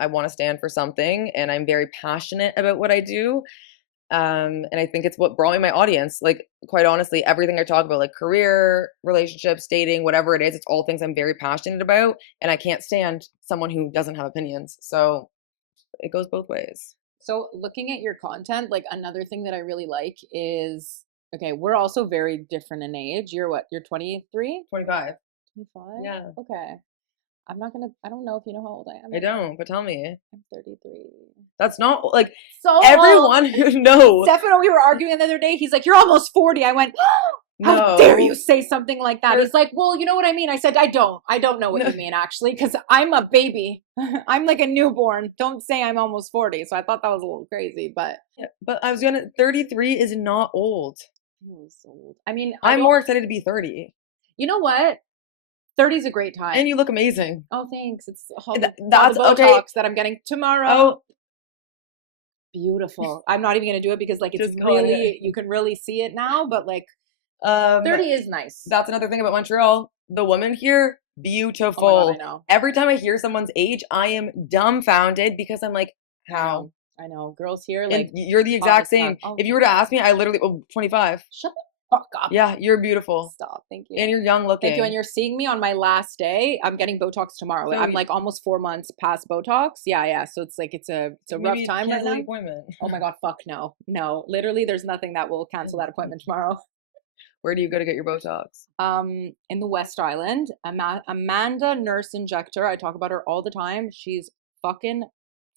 I want to stand for something and I'm very passionate about what I do. And I think it's what brought me my audience. Like, quite honestly, everything I talk about, like career, relationships, dating, whatever it is, it's all things I'm very passionate about. And I can't stand someone who doesn't have opinions. So it goes both ways. So looking at your content, like, another thing that I really like is, okay, we're also very different in age. You're what? You're 23? 25. 25? Yeah. Okay. I don't know if you know how old I am. I don't, but tell me. I'm 33. That's not, like, so everyone who knows. Stefano, we were arguing the other day. He's like, you're almost 40. I went, how dare you say something like that? He's like, well, you know what I mean? I said, I don't know what you mean, actually, because I'm a baby. I'm like a newborn. Don't say I'm almost 40. So I thought that was a little crazy, but. Yeah, but 33 is not old. It's old. I mean, I'm more excited to be 30. You know what? 30 is a great time. And you look amazing. Oh, thanks. It's all the Botox that I'm getting tomorrow. Oh. Beautiful. I'm not even going to do it because, like, it's really, you can really see it now, but like 30 is nice. That's another thing about Montreal. The women here, beautiful. Oh my God, I know. Every time I hear someone's age, I am dumbfounded because I'm like, how? I know. Girls here, like. And you're the exact same. Oh, if you were to ask me, I literally, 25. Shut the fuck up. Yeah, you're beautiful. Stop. Thank you. And you're young looking. Thank you. And you're seeing me on my last day. I'm getting Botox tomorrow. So I'm like almost 4 months past Botox. Yeah. So it's like, it's a rough time right now. Appointment. Oh my God. Fuck no. No, literally there's nothing that will cancel that appointment tomorrow. Where do you go to get your Botox? In the West Island. Amanda Nurse Injector. I talk about her all the time. She's fucking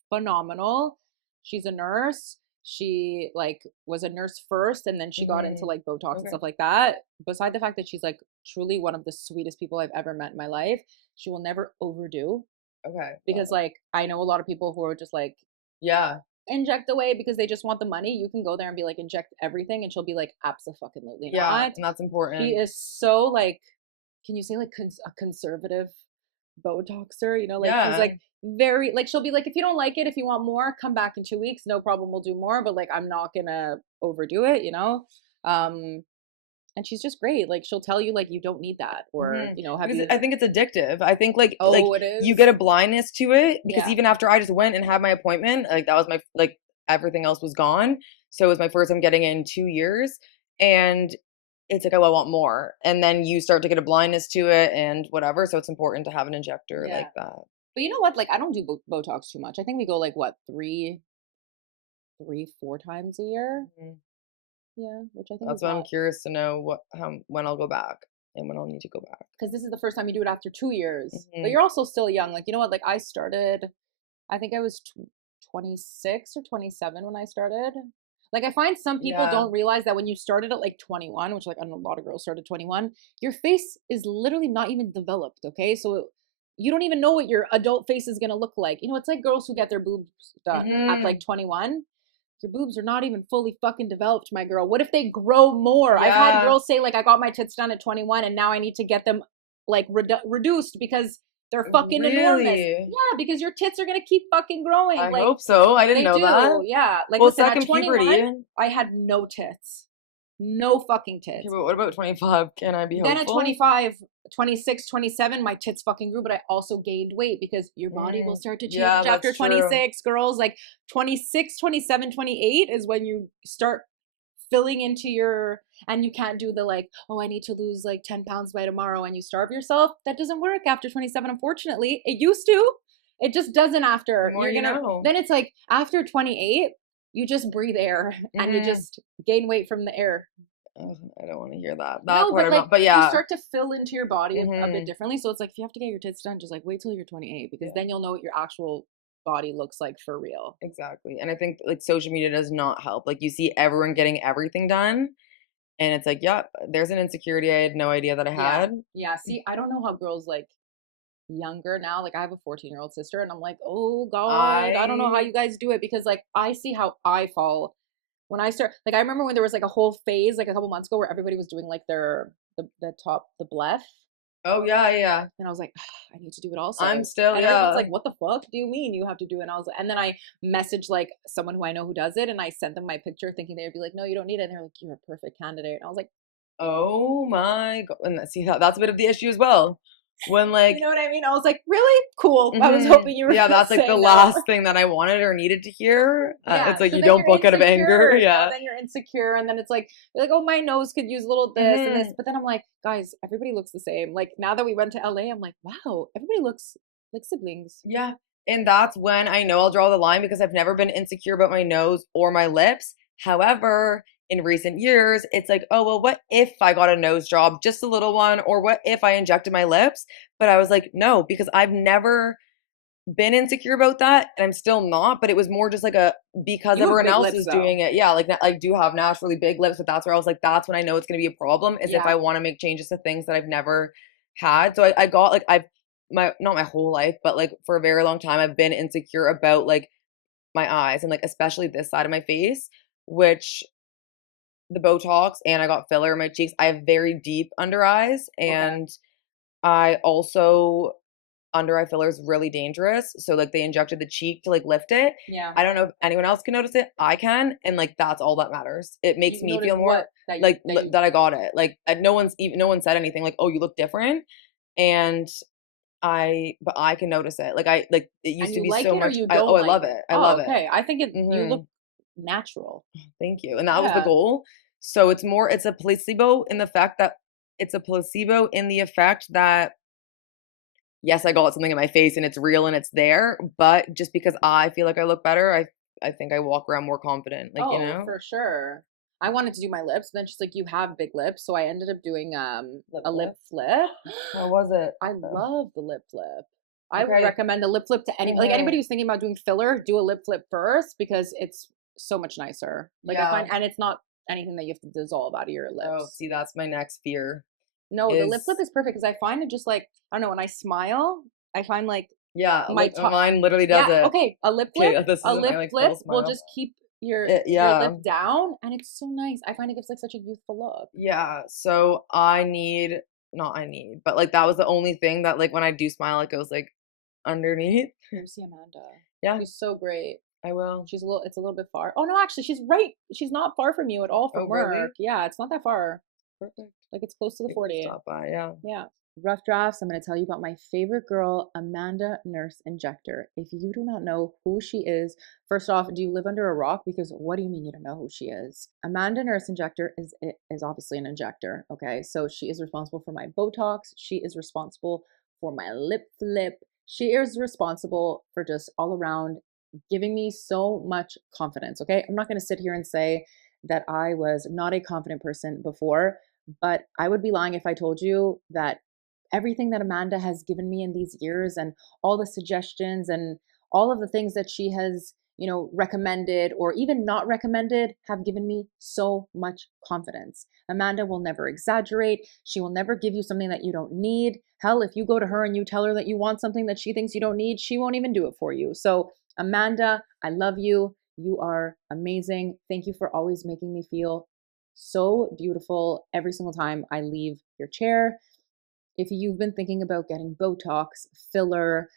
phenomenal. She's a nurse. She like was a nurse first and then she got into like Botox and stuff like that. Beside the fact that she's like truly one of the sweetest people I've ever met in my life, she will never overdo. Okay. Because like I know a lot of people who are just like, yeah, inject away because they just want the money, you can go there and be like, inject everything, and she'll be like, abso-fucking-lutely Yeah, not. and that's important. She is so like, can you say like a conservative Botoxer? You know, like he's Yeah. like very like, she'll be like, if you don't like it, if you want more, come back in 2 weeks, no problem, we'll do more, but like I'm not gonna overdo it, you know. And she's just great. Like she'll tell you like you don't need that, or you know, have Because you? I think it's addictive. I think like Oh, it is? you get a blindness to it, because Yeah. even after I just went and had my appointment, like that was my like everything else was gone. So it was my first time getting it in 2 years, and it's like, oh, I want more. And then you start to get a blindness to it and whatever. So it's important to have an injector Yeah. like that. But you know what? Like I don't do Botox too much. I think we go like what, 4 times a year. Mhm. Yeah, which I think That's is why I'm not, curious to know when I'll go back and when I'll need to go back. because this is the first time you do it after 2 years. But Mhm. you're also still young. Like you know what? Like I started, I think I was 26 or 27 when I started. Like I find some people Yeah. don't realize that when you started at like 21, which like I don't know, a lot of girls started 21, your face is literally not even developed. Okay, so you don't even know what your adult face is gonna look like. You know, it's like girls who get their boobs done at like 21. Your boobs are not even fully fucking developed, my girl. What if they grow more? I've had Yeah. girls say like, I got my tits done at 21 and now I need to get them like reduced because they're fucking enormous. Really? Yeah, because your tits are gonna keep fucking growing. I like hope so. I didn't they know do. that. Yeah. Like Well, listen, at second 21, puberty. I had no tits. No fucking Okay, tits. but what about 25? Can I be Then hopeful? at 25, 26, 27, my tits fucking grew, but I also gained weight because your body will start to change Yeah, after that's true. 26. Girls, like 26, 27, 28 is when you start filling into your, and you can't do the like, oh, I need to lose like 10 pounds by tomorrow, and you starve yourself. That doesn't work after 27, unfortunately. It used to. It just doesn't after. The more you know. Then it's like after 28, you just breathe air and you just gain weight from the air. Ugh, I don't want to hear that. No, Part but I'm like not, but you yeah. start to fill into your body a Mhm. bit differently. So it's like if you have to get your tits done, just like wait till you're 28, because then you'll know what your actual body looks like for real. Exactly. And I think like social media does not help. Like you see everyone getting everything done, and it's like, yeah, there's an insecurity I had no idea that I had. Yeah. See, I don't know how girls like younger now. Like I have a 14-year-old sister, and I'm like, oh God, I don't know how you guys do it, because like I see how I fall when I start. Like I remember when there was like a whole phase like a couple months ago where everybody was doing like the top, the bleph. Oh yeah, yeah. And I was like, I need to do it also. I'm still, and yeah. everyone's like, what the fuck do you mean you have to do it? And I was like, and then I messaged like someone who I know who does it, and I sent them my picture thinking they would be like, no, you don't need it. And they're like, you're a perfect candidate. And I was like, Oh my God. And see how that's a bit of the issue as well. When like, you know what I mean? I was like, really? Cool. I was hoping you were yeah, that's like the saying no. last thing that I wanted or needed to hear. Yeah, It's like so you then don't you're book out of anger. insecure, Yeah. Then you're insecure, and then it's like you're like, oh, my nose could use a little this and this. But then I'm like, guys, everybody looks the same. Like now that we went to LA, I'm like, wow, everybody looks like siblings. Yeah. And that's when I know I'll draw the line, because I've never been insecure about my nose or my lips. However, in recent years, it's like, oh, well, what if I got a nose job, just a little one, or what if I injected my lips? But I was like, no, because I've never been insecure about that, and I'm still not, but it was more just like because You have everyone big else lips, is though. doing it. Yeah, like I do have naturally big lips, but that's where I was like, that's when I know it's going to be a problem, is if I want to make changes to things that I've never had. So I got like, not my whole life, but like for a very long time, I've been insecure about like my eyes, and like especially this side of my face, which the Botox, and I got filler in my cheeks. I have very deep under eyes, and I also, under eye filler is really dangerous. So like they injected the cheek to like lift it. Yeah. I don't know if anyone else can notice it. I can, and like that's all that matters. It makes You me notice feel more what? that I got it. Like no one said anything like, oh, you look different, and but I can notice it. Like it used And to you be like so it or much. you I don't like love it? it. I love Okay. it. I think you look natural. Thank you. And that was the Yeah. goal. So it's a placebo in the fact that yes, I got something in my face and it's real and it's there, but just because I feel like I look better, I think I walk around more confident. Like, Oh, you know? for sure. I wanted to do my lips, then she's like, you have big lips. So I ended up doing a lip flip. How was it? I love the lip flip. I would Okay. recommend a lip flip to anybody who's thinking about doing filler, do a lip flip first, because it's so much nicer. Like I find, and it's not anything that you have to dissolve out of your lips. Oh, see, that's my next fear. No, the lip flip is perfect because I find it just like, I don't know, when I smile, I find like Yeah, My mine literally does yeah, it. okay, a lip Okay, flip, this a isn't my, lip like, flip full will smile. just keep your Yeah. lip down, and it's so nice. I find it gives like such a youthful look. Yeah, so not I need, but like that was the only thing that like when I do smile, it goes like underneath. Go see Amanda. Yeah, She's so great. I will. It's a little bit far. Oh no, actually, she's right. She's not far from you at all from Oh, really? work. Yeah, it's not that far. Perfect. Like it's close to the You can 40. stop by, yeah. Yeah. Rough drafts. I'm going to tell you about my favorite girl, Amanda Nurse Injector. If you do not know who she is, first off, do you live under a rock? Because what do you mean you don't know who she is? Amanda Nurse Injector is obviously an injector. Okay, so she is responsible for my Botox. She is responsible for my lip flip. She is responsible for just all around giving me so much confidence. Okay, I'm not going to sit here and say that I was not a confident person before, but I would be lying if I told you that everything that Amanda has given me in these years and all the suggestions and all of the things that she has, recommended or even not recommended have given me so much confidence. Amanda will never exaggerate. She will never give you something that you don't need. Hell, if you go to her and you tell her that you want something that she thinks you don't need, she won't even do it for you. So, Amanda, I love you. You are amazing. Thank you for always making me feel so beautiful every single time I leave your chair. If you've been thinking about getting Botox, filler,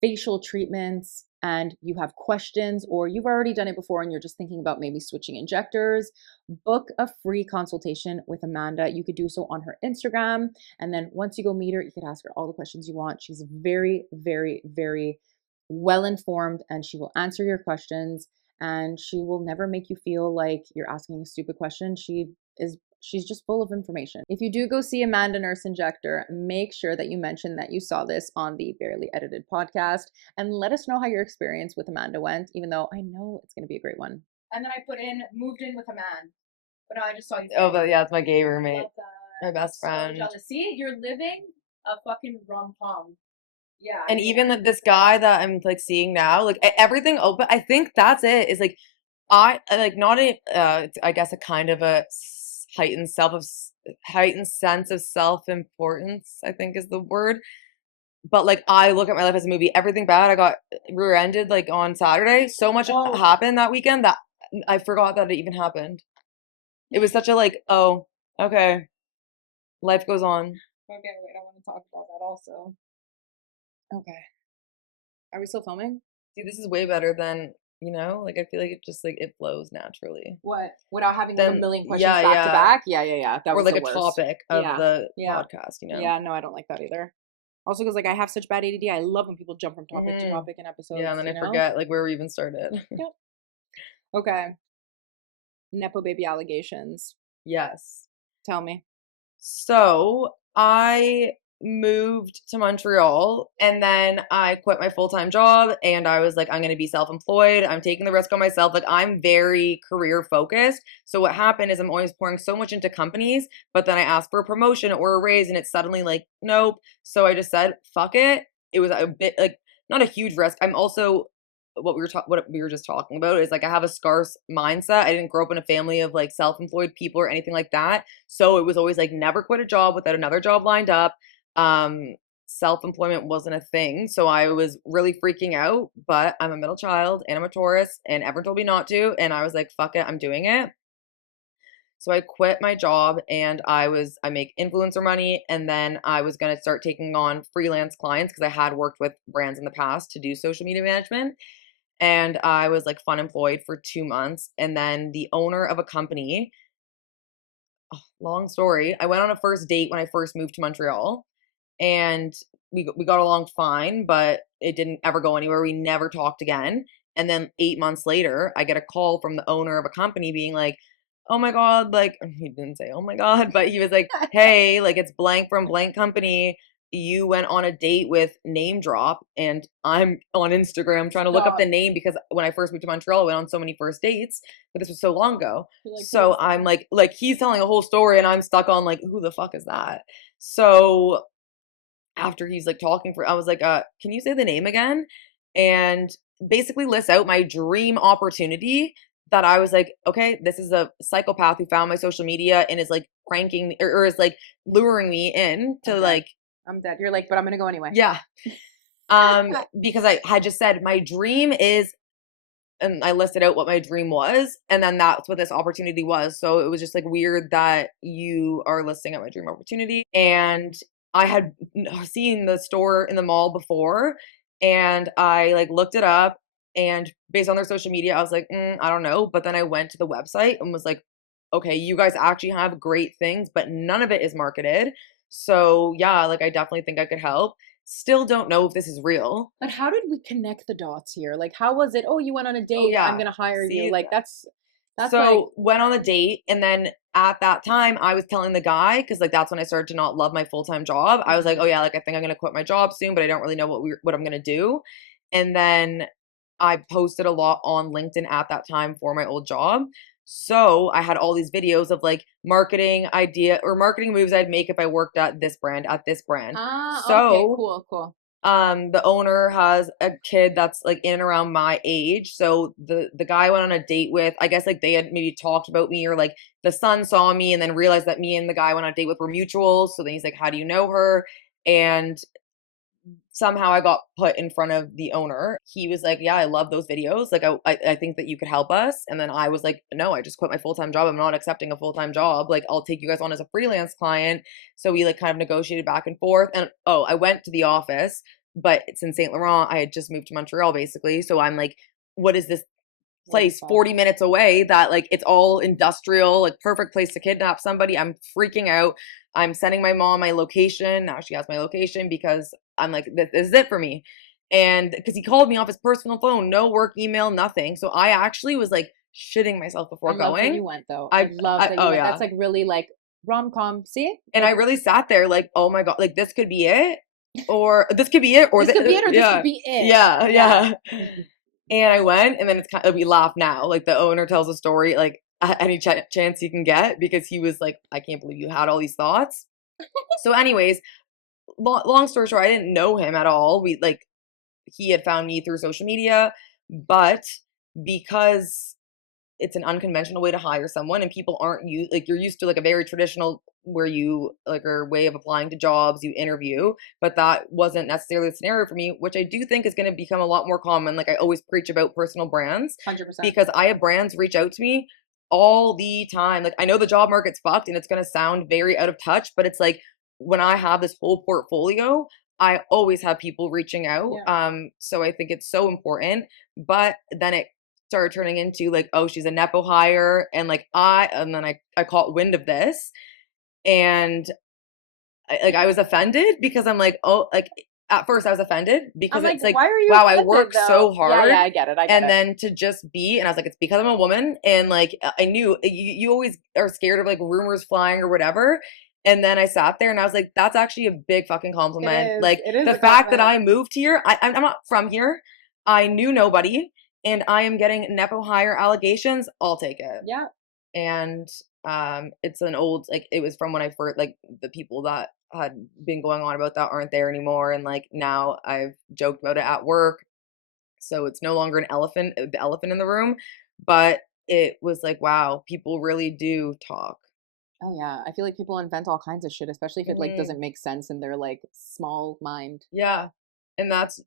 facial treatments, and you have questions, or you've already done it before and you're just thinking about maybe switching injectors, book a free consultation with Amanda. You could do so on her Instagram. And then once you go meet her, you could ask her all the questions you want. She's very, very, very well informed and she will answer your questions and she will never make you feel like you're asking a stupid question. She's just full of information. If you do go see Amanda Nurse Injector, make sure that you mention that you saw this on the Barely Edited podcast and let us know how your experience with Amanda went, even though I know it's going to be a great one. And then I moved in with a man. But no, I just saw you. Oh, but yeah, it's my gay roommate. My best friend. So jealous. See, you're living a fucking rom-com. Yeah. And even like this guy that I'm like seeing now, like everything open. I think that's it. Is like I like not a I guess a kind of a heightened sense of self-importance, I think is the word. But like I look at my life as a movie. Everything bad, I got rear-ended like on Saturday. So much happened that weekend that I forgot that it even happened. It was such a like, oh, okay, life goes on. Okay, wait, I want to talk about that also. Okay. Are we still filming? See, this is way better than, like I feel like it just like it flows naturally. What? Without having a million questions back yeah. to back? Yeah. That or was like the a worst. topic of the podcast, Yeah, no, I don't like that either. Also, because like I have such bad ADD, I love when people jump from topic to topic in episodes. Yeah, and then I forget like where we even started. Yep. Okay. Nepo baby allegations. Yes. Tell me. So I moved to Montreal and then I quit my full-time job and I was like, I'm going to be self-employed. I'm taking the risk on myself. Like I'm very career focused. So what happened is I'm always pouring so much into companies, but then I asked for a promotion or a raise and it's suddenly like, nope. So I just said, fuck it. It was a bit like not a huge risk. I'm also what we were just talking about is like I have a scarce mindset. I didn't grow up in a family of like self-employed people or anything like that. So it was always like never quit a job without another job lined up. Self-employment wasn't a thing. So I was really freaking out, but I'm a middle child and I'm a Taurus and everyone told me not to. And I was like, fuck it, I'm doing it. So I quit my job and I make influencer money. And then I was going to start taking on freelance clients because I had worked with brands in the past to do social media management. And I was like fun employed for 2 months. And then the owner of a company, long story, I went on a first date when I first moved to Montreal and we got along fine, but it didn't ever go anywhere. We never talked again. And then 8 months later, I get a call from the owner of a company being like, oh my God, like, he didn't say, oh my God, but he was like, hey, like it's blank from blank company. You went on a date with name drop and I'm on Instagram trying to look up the name because when I first moved to Montreal, I went on so many first dates, but this was so long ago. Like, so I'm like he's telling a whole story and I'm stuck on like, who the fuck is that? So after he's like talking I was like, can you say the name again? And basically lists out my dream opportunity that I was like, okay, this is a psychopath who found my social media and is like pranking me or is like luring me in to like, I'm dead. You're like, but I'm going to go anyway. Yeah. Because I had just said my dream is, and I listed out what my dream was, and then that's what this opportunity was. So it was just like weird that you are listing out my dream opportunity. And I had seen the store in the mall before, and I like looked it up, and based on their social media, I was like, I don't know. But then I went to the website and was like, okay, you guys actually have great things, but none of it is marketed. So yeah, like I definitely think I could help. Still don't know if this is real. But how did we connect the dots here? Like, how was it? Oh, you went on a Oh date. I'm yeah. gonna hire you. See, Like, that's like, so went on a date, and then at that time I was telling the guy, because like that's when I started to not love my full-time job. I was like, oh yeah, like I think I'm gonna quit my job soon, but I don't really know what I'm gonna do. And then I posted a lot on LinkedIn at that time for my old job. So I had all these videos of like marketing idea or marketing moves I'd make if I worked at this brand, at this brand. okay, So cool. the owner has a kid that's like in and around my age. So the guy I went on a date with, I guess like they had maybe talked about me, or like the son saw me and then realized that me and the guy I went on a date with were mutuals. So then he's like, how do you know her? And somehow I got put in front of the owner. He was like, yeah, I love those videos. Like, I think that you could help us. And then I was like, no, I just quit my full-time job. I'm not accepting a full-time job. Like, I'll take you guys on as a freelance client. So we like kind of negotiated back and forth. And oh, I went to the office, but it's in Saint Laurent. I had just moved to Montreal basically. So I'm like, what is this place 40 minutes away that like it's all industrial, like perfect place to kidnap somebody? I'm freaking out. I'm sending my mom my location. Now she has my location because I'm like, this is it for me. And because he called me off his personal phone, no work email, nothing. So I actually was like shitting myself before I love going. that you went though. I love that you went. Yeah. That's like really like rom-com. See? And I really sat there like, oh my God, like this could be it. Or this could be it. Or this could be it, or this could be it. Yeah. And I went, and then it's kind of, we laugh now. Like the owner tells a story, like any chance he can get, because he was like, I can't believe you had all these thoughts. So anyways, long story short, I didn't know him at all. He had found me through social media, but because it's an unconventional way to hire someone, and people aren't you're used to like a very traditional where you like or way of applying to jobs, you interview, but that wasn't necessarily the scenario for me, which I do think is going to become a lot more common. Like I always preach about personal brands 100%. because I have brands reach out to me all the time. Like I know the job market's fucked and it's going to sound very out of touch, but it's like when I have this whole portfolio, I always have people reaching out. So I think it's so important. But then it started turning into like, oh, she's a nepo hire, and like and then I caught wind of this, and I was offended because I'm like, oh, like at first I was offended because it's like, why are you wow, offended, I work so hard. Yeah, I get it. And then to just be, and I was like, it's because I'm a woman, and like I knew you always are scared of like rumors flying or whatever. And then I sat there and I was like, that's actually a big fucking compliment. Like the fact that I moved here, I'm not from here. I knew nobody, and I am getting nepo hire allegations. I'll take it. Yeah. And it's an old, like it was from when I first, like the people that had been going on about that aren't there anymore, and like now I've joked about it at work, so it's no longer the elephant in the room. But it was like, wow, people really do talk. Oh yeah, I feel like people invent all kinds of shit, especially if it like doesn't make sense in their like small mind. Yeah. And that's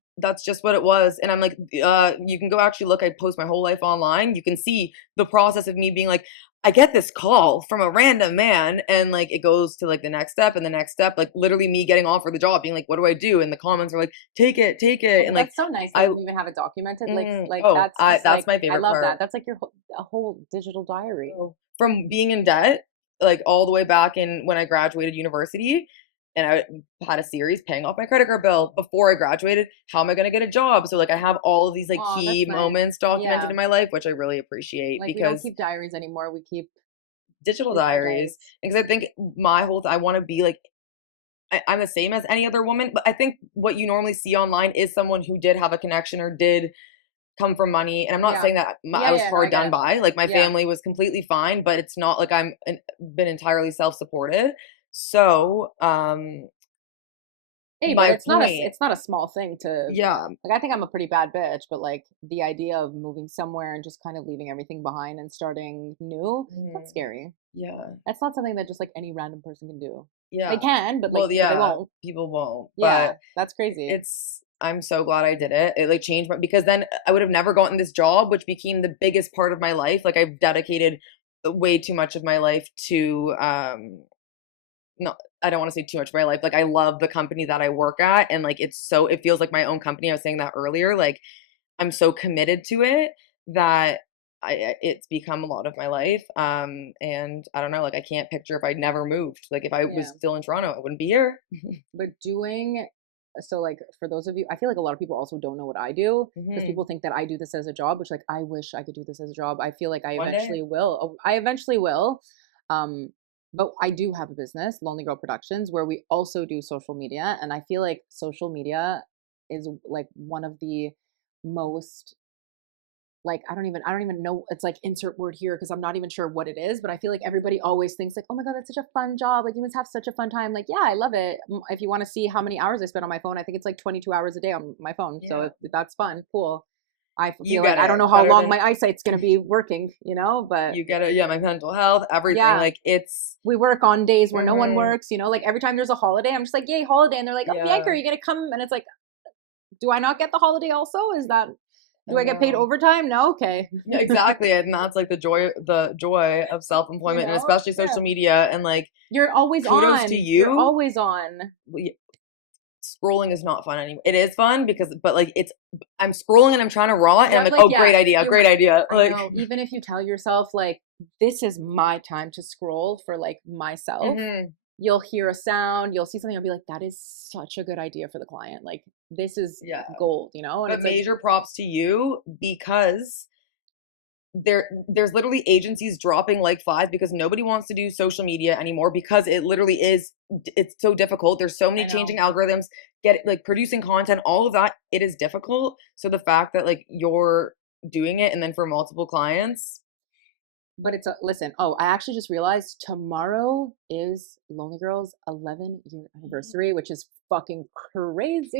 just what it was. And I'm like, you can go actually look, I post my whole life online. You can see the process of me being like, I get this call from a random man, and like it goes to like the next step and the next step, like literally me getting offered the job, being like, what do I do? And the comments are like, take it. Oh, and like, that's so nice that you even have it documented. That's that's my favorite part. I love that. That's like a whole digital diary. From being in debt, like all the way back in when I graduated university, and I had a series paying off my credit card bill before I graduated. How am I going to get a job? So like I have all of these like key moments documented in my life, which I really appreciate, like, because we don't keep diaries anymore. We keep digital diaries. Because I think my whole I want to be like, I'm the same as any other woman, but I think what you normally see online is someone who did have a connection or did come from money. And I'm not saying that I was hard done by. Like my family was completely fine, but it's not like I'm been entirely self-supported. So, hey, but it's not a small thing to, like, I think I'm a pretty bad bitch, but like the idea of moving somewhere and just kind of leaving everything behind and starting new, that's scary. Yeah. That's not something that just like any random person can do. Yeah. They can, but like they won't. People won't. Yeah, but that's crazy. It's I'm so glad I did it. It like changed my, because then I would have never gotten this job, which became the biggest part of my life. Like I've dedicated way too much of my life to no, I don't want to say too much of my life. Like I love the company that I work at, and like it's so, it feels like my own company. I was saying that earlier. Like I'm so committed to it that it's become a lot of my life. And I don't know, like I can't picture if I'd never moved. Like if I was Yeah. still in Toronto, I wouldn't be here. But so like for those of you, I feel like a lot of people also don't know what I do because Mhm. people think that I do this as a job, which like I wish I could do this as a job. I feel like I One day. eventually will. I eventually will. Um, but I do have a business, Lonely Girl Productions, where we also do social media, and I feel like social media is like one of the most, like I don't even know, it's like insert word here because I'm not even sure what it is, but I feel like everybody always thinks like, oh my god, that's such a fun job, like you must have such a fun time. Like yeah, I love it. If you want to see how many hours I spend on my phone, I think it's like 22 hours a day on my phone. So Yeah. if that's fun, cool. I You feel like get I don't it know how better long than my eyesight's going to be working, but you get it. Yeah, my mental health, everything. yeah, Like it's we work on days where no one mhm. works, like every time there's a holiday I'm just like, yay, holiday, and they're like, oh Bianca, Yeah, are you going to come? And it's like, do I not get the holiday also? Is that, do I I get paid know. overtime? No. Okay. Yeah, exactly. And that's like the joy of self-employment, and especially Yeah, social media, and like you're always kudos to on. You're you. always on. Scrolling is not fun anymore. It is fun because, but like it's, I'm scrolling and I'm trying to raw, and You I'm have like, like, oh, yeah, great idea. I Like, know. Even if you tell yourself like, this is my time to scroll for like myself, mhm. you'll hear a sound, you'll see something, you'll be like, that is such a good idea for the client. Like this is Yeah. gold, And But it's like, major props to you because there's literally agencies dropping like flies because nobody wants to do social media anymore because it literally is, it's so difficult. There's so many I know. changing algorithms, get like producing content, all of that, it is difficult. So the fact that like you're doing it and then for multiple clients. But it's a listen. Oh, I actually just realized tomorrow is Lonely Girl's 11-year anniversary, which is fucking crazy.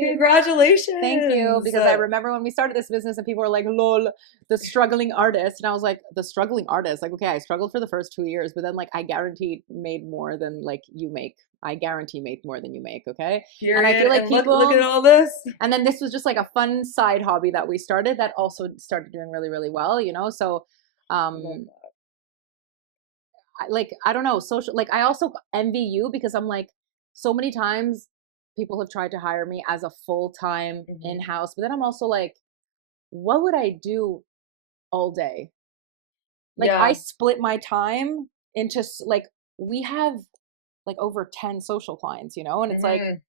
Thank you, Congratulations. because I remember when we started this business and people were like, "Lol, the struggling artist," and I was like, "The struggling artist." Like, okay, I struggled for the first 2 years, but then like I guaranteed made more than like you make. I guarantee make more than you make. Okay, and I Period. feel like And look at people. all this. And then this was just like a fun side hobby that we started that also started doing really, really well. So um I don't know, social, like I also envy you because I'm like, so many times people have tried to hire me as a full-time Mhm. in-house, but then I'm also like, what would I do all day? Like I Yeah. split my time into like, we have like over 10 social clients, and it's like, Mhm.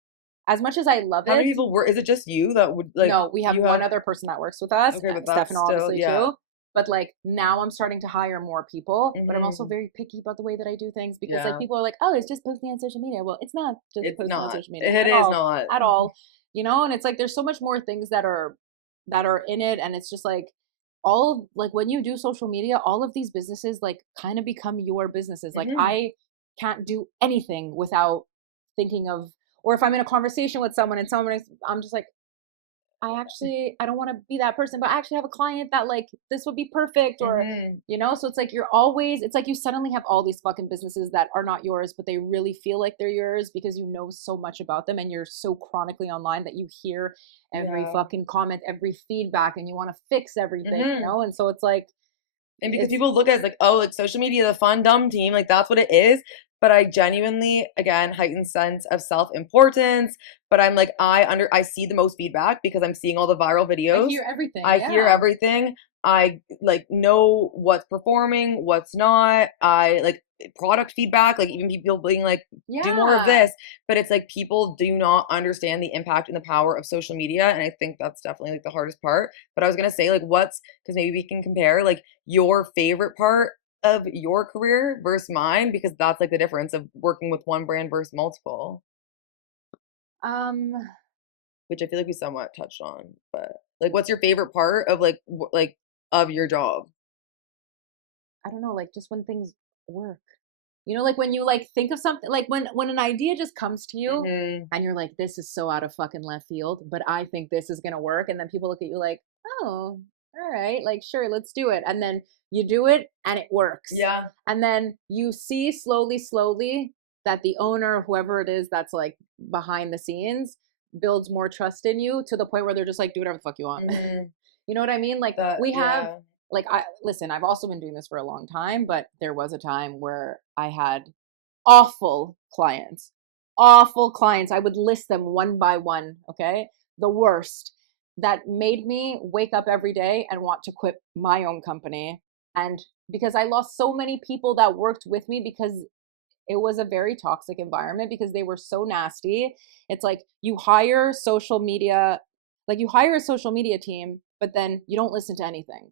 as much as I love How many it. people work? Is it just you that would like, No, we have you one have, other person that works with us, okay, but that's Stefan still, obviously yeah. too. But like now I'm starting to hire more people, but I'm also Mhm. very picky about the way that I do things because like Yeah. people are like, oh, it's just posting on social media. Well, it's not just It's posting on not. social media It at is all, not. at all. And it's like there's so much more things that are in it, and it's just like all like when you do social media, all of these businesses like kind of become your businesses. Like Mhm. I can't do anything without thinking of, or if I'm in a conversation with someone and I'm just like, I don't want to be that person, but I actually have a client that like this would be perfect, or Mhm. so it's like it's like you suddenly have all these fucking businesses that are not yours, but they really feel like they're yours because you know so much about them and you're so chronically online that you hear every Yeah. fucking comment, every feedback, and you want to fix everything, Mhm. and so it's like And because it's people look at it as like, oh, like social media, the fun, dumb team, like that's what it is. But I genuinely, again, heightened sense of self-importance. But I'm like, I see the most feedback because I'm seeing all the viral I videos. hear everything, I hear yeah. everything. I like know what's performing, what's not. I like product feedback, like even people being like, do more of Yeah. this. But it's like people do not understand the impact and the power of social media. And I think that's definitely like the hardest part. But I was gonna say, like, because maybe we can compare like your favorite part of your career versus mine, because that's like the difference of working with one brand versus multiple, um which I feel like we somewhat touched on. But like, what's your favorite part of like like of your job? I don't know, like just when things work. Like when you like think of something, like when an idea just comes to you Hmm. and you're like, this is so out of fucking left field, but I think this is gonna work, and then people look at you like, oh, all right, like sure, let's do it, and then you do it and it works, Yeah. and then you see slowly, slowly that the owner, whoever it is that's like behind the scenes, builds more trust in you to the point where they're just like, do whatever the fuck you want. Mhm. You know what I mean? Like That, we have, yeah. like, listen, I've also been doing this for a long time, but there was a time where I had awful clients. Awful clients. I would list them one by one, okay? The worst. That made me wake up every day and want to quit my own company. And because I lost so many people that worked with me because it was a very toxic environment because they were so nasty. It's like you hire social media, like you hire a social media team, but then you don't listen to anything.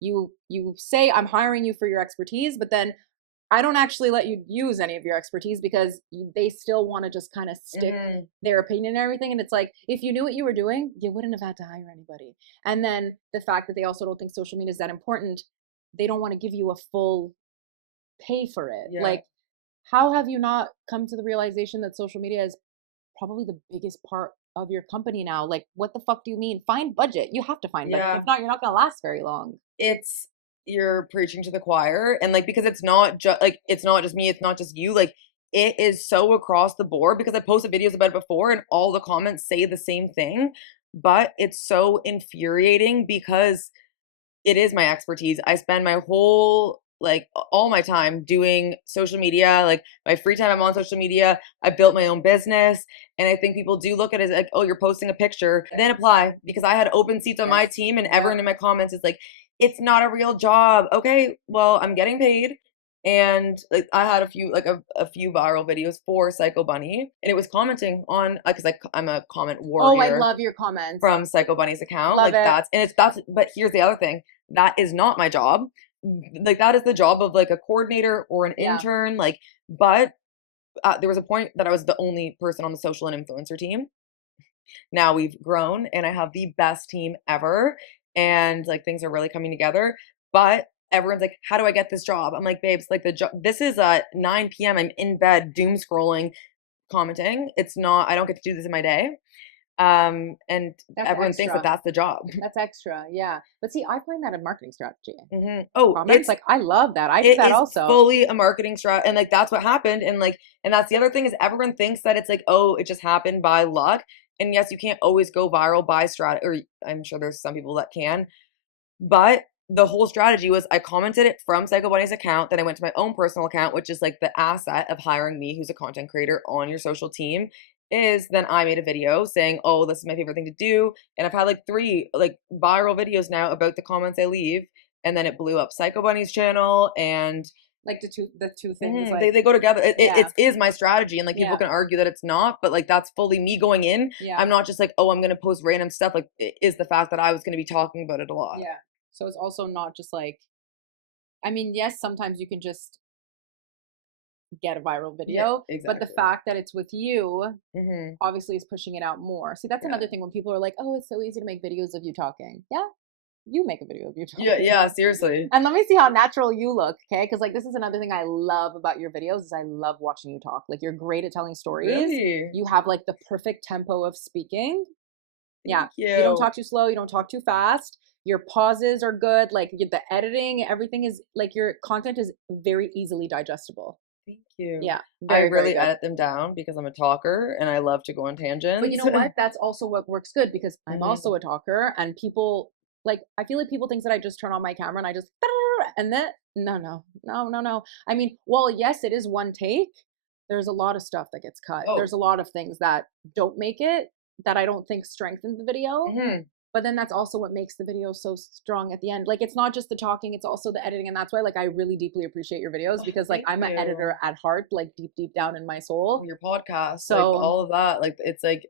You say I'm hiring you for your expertise, but then I don't actually let you use any of your expertise because they still want to just kind of stick their opinion and everything. And it's like, if you knew what you were doing, you wouldn't have had to hire anybody. And then the fact that they also don't think social media is that important, they don't want to give you a full pay for it. Yeah. Like, how have you not come to the realization that social media is probably the biggest part of your company now? Like, what the fuck do you mean? Find budget. You have to find budget. Yeah. If not, you're not going to last very long. It's you're preaching to the choir, and like because it's not just like it's not just me, it's not just you, like it is so across the board because I posted videos about it before and all the comments say the same thing, but it's so infuriating because it is my expertise. I spend my whole like all my time doing social media, like my free time I'm on social media. I built my own business, and I think people do look at it as like, oh, you're posting a picture, then apply, because I had open seats on my team and everyone in my comments is like, it's not a real job. Okay, well, I'm getting paid. And like I had a few viral videos for Psycho Bunny, and it was commenting on because I'm a comment Oh, I warrior love your comments. from Psycho Bunny's account. Love like it. that's but here's the other thing. That is not my job. Like that is the job of like a coordinator or an Yeah. intern. Like, but there was a point that I was the only person on the social and influencer team. Now we've grown and I have the best team ever, and like things are really coming together. But everyone's like, how do I get this job? I'm like, babes, like the job, this is 9 p.m. I'm in bed doom scrolling, commenting. It's not, I don't get to do this in my day. And That's everyone thinks that extra. that's the job. That's extra, yeah. But see, I find that a marketing strategy. Oh, Comments, it's like I love that. I do it that is also. fully a marketing strat, and like that's what happened. And like, and that's the other thing is everyone thinks that it's like, oh, it just happened by luck. And yes, you can't always go viral by strat, or I'm sure there's some people that can, but the whole strategy was I commented it from Psycho Bunny's account, then I went to my own personal account, which is like the asset of hiring me, who's a content creator on your social team, is then I made a video saying, oh, this is my favorite thing to do. And I've had like 3 like viral videos now about the comments I leave. And then it blew up Psycho Bunny's channel, and Like the two things. Like, they go together. It yeah. is my strategy, and like people Yeah. can argue that it's not, but like that's fully me going in. Yeah. I'm not just like, oh, I'm gonna post random stuff. Like it is the fact that I was gonna be talking about it a lot. Yeah. So it's also not just like, I mean, yes, sometimes you can just get a viral video, Yeah, but the exactly. fact that it's with you Mhm. obviously is pushing it out more. See, that's Yeah. another thing when people are like, oh, it's so easy to make videos of you talking. Yeah, you make a video of you talking. Yeah, seriously. And let me see how natural you look, okay? Because like this is another thing I love about your videos is I love watching you talk. Like you're great at telling stories. Really? You have like the perfect tempo of speaking. Yeah. Thank you. You don't talk too slow. You don't talk too fast. Your pauses are good. Like the editing, everything is like your content is very easily digestible. Thank you. Yeah. I Very, very really good. edit them down because I'm a talker and I love to go on tangents. But you know what? That's also what works good because I'm Mhm. also a talker and people like I feel like people think that I just turn on my camera and I just and then no. I mean, well, yes, it is one take. There's a lot of stuff that gets cut. Oh. There's a lot of things that don't make it that I don't think strengthen the video. Mhm. But then that's also what makes the video so strong at the end. Like it's not just the talking, it's also the editing. And that's why like I really deeply appreciate your videos because like thank I'm an you. editor at heart, like deep down in my soul. Your podcast, So- like all of that, like it's like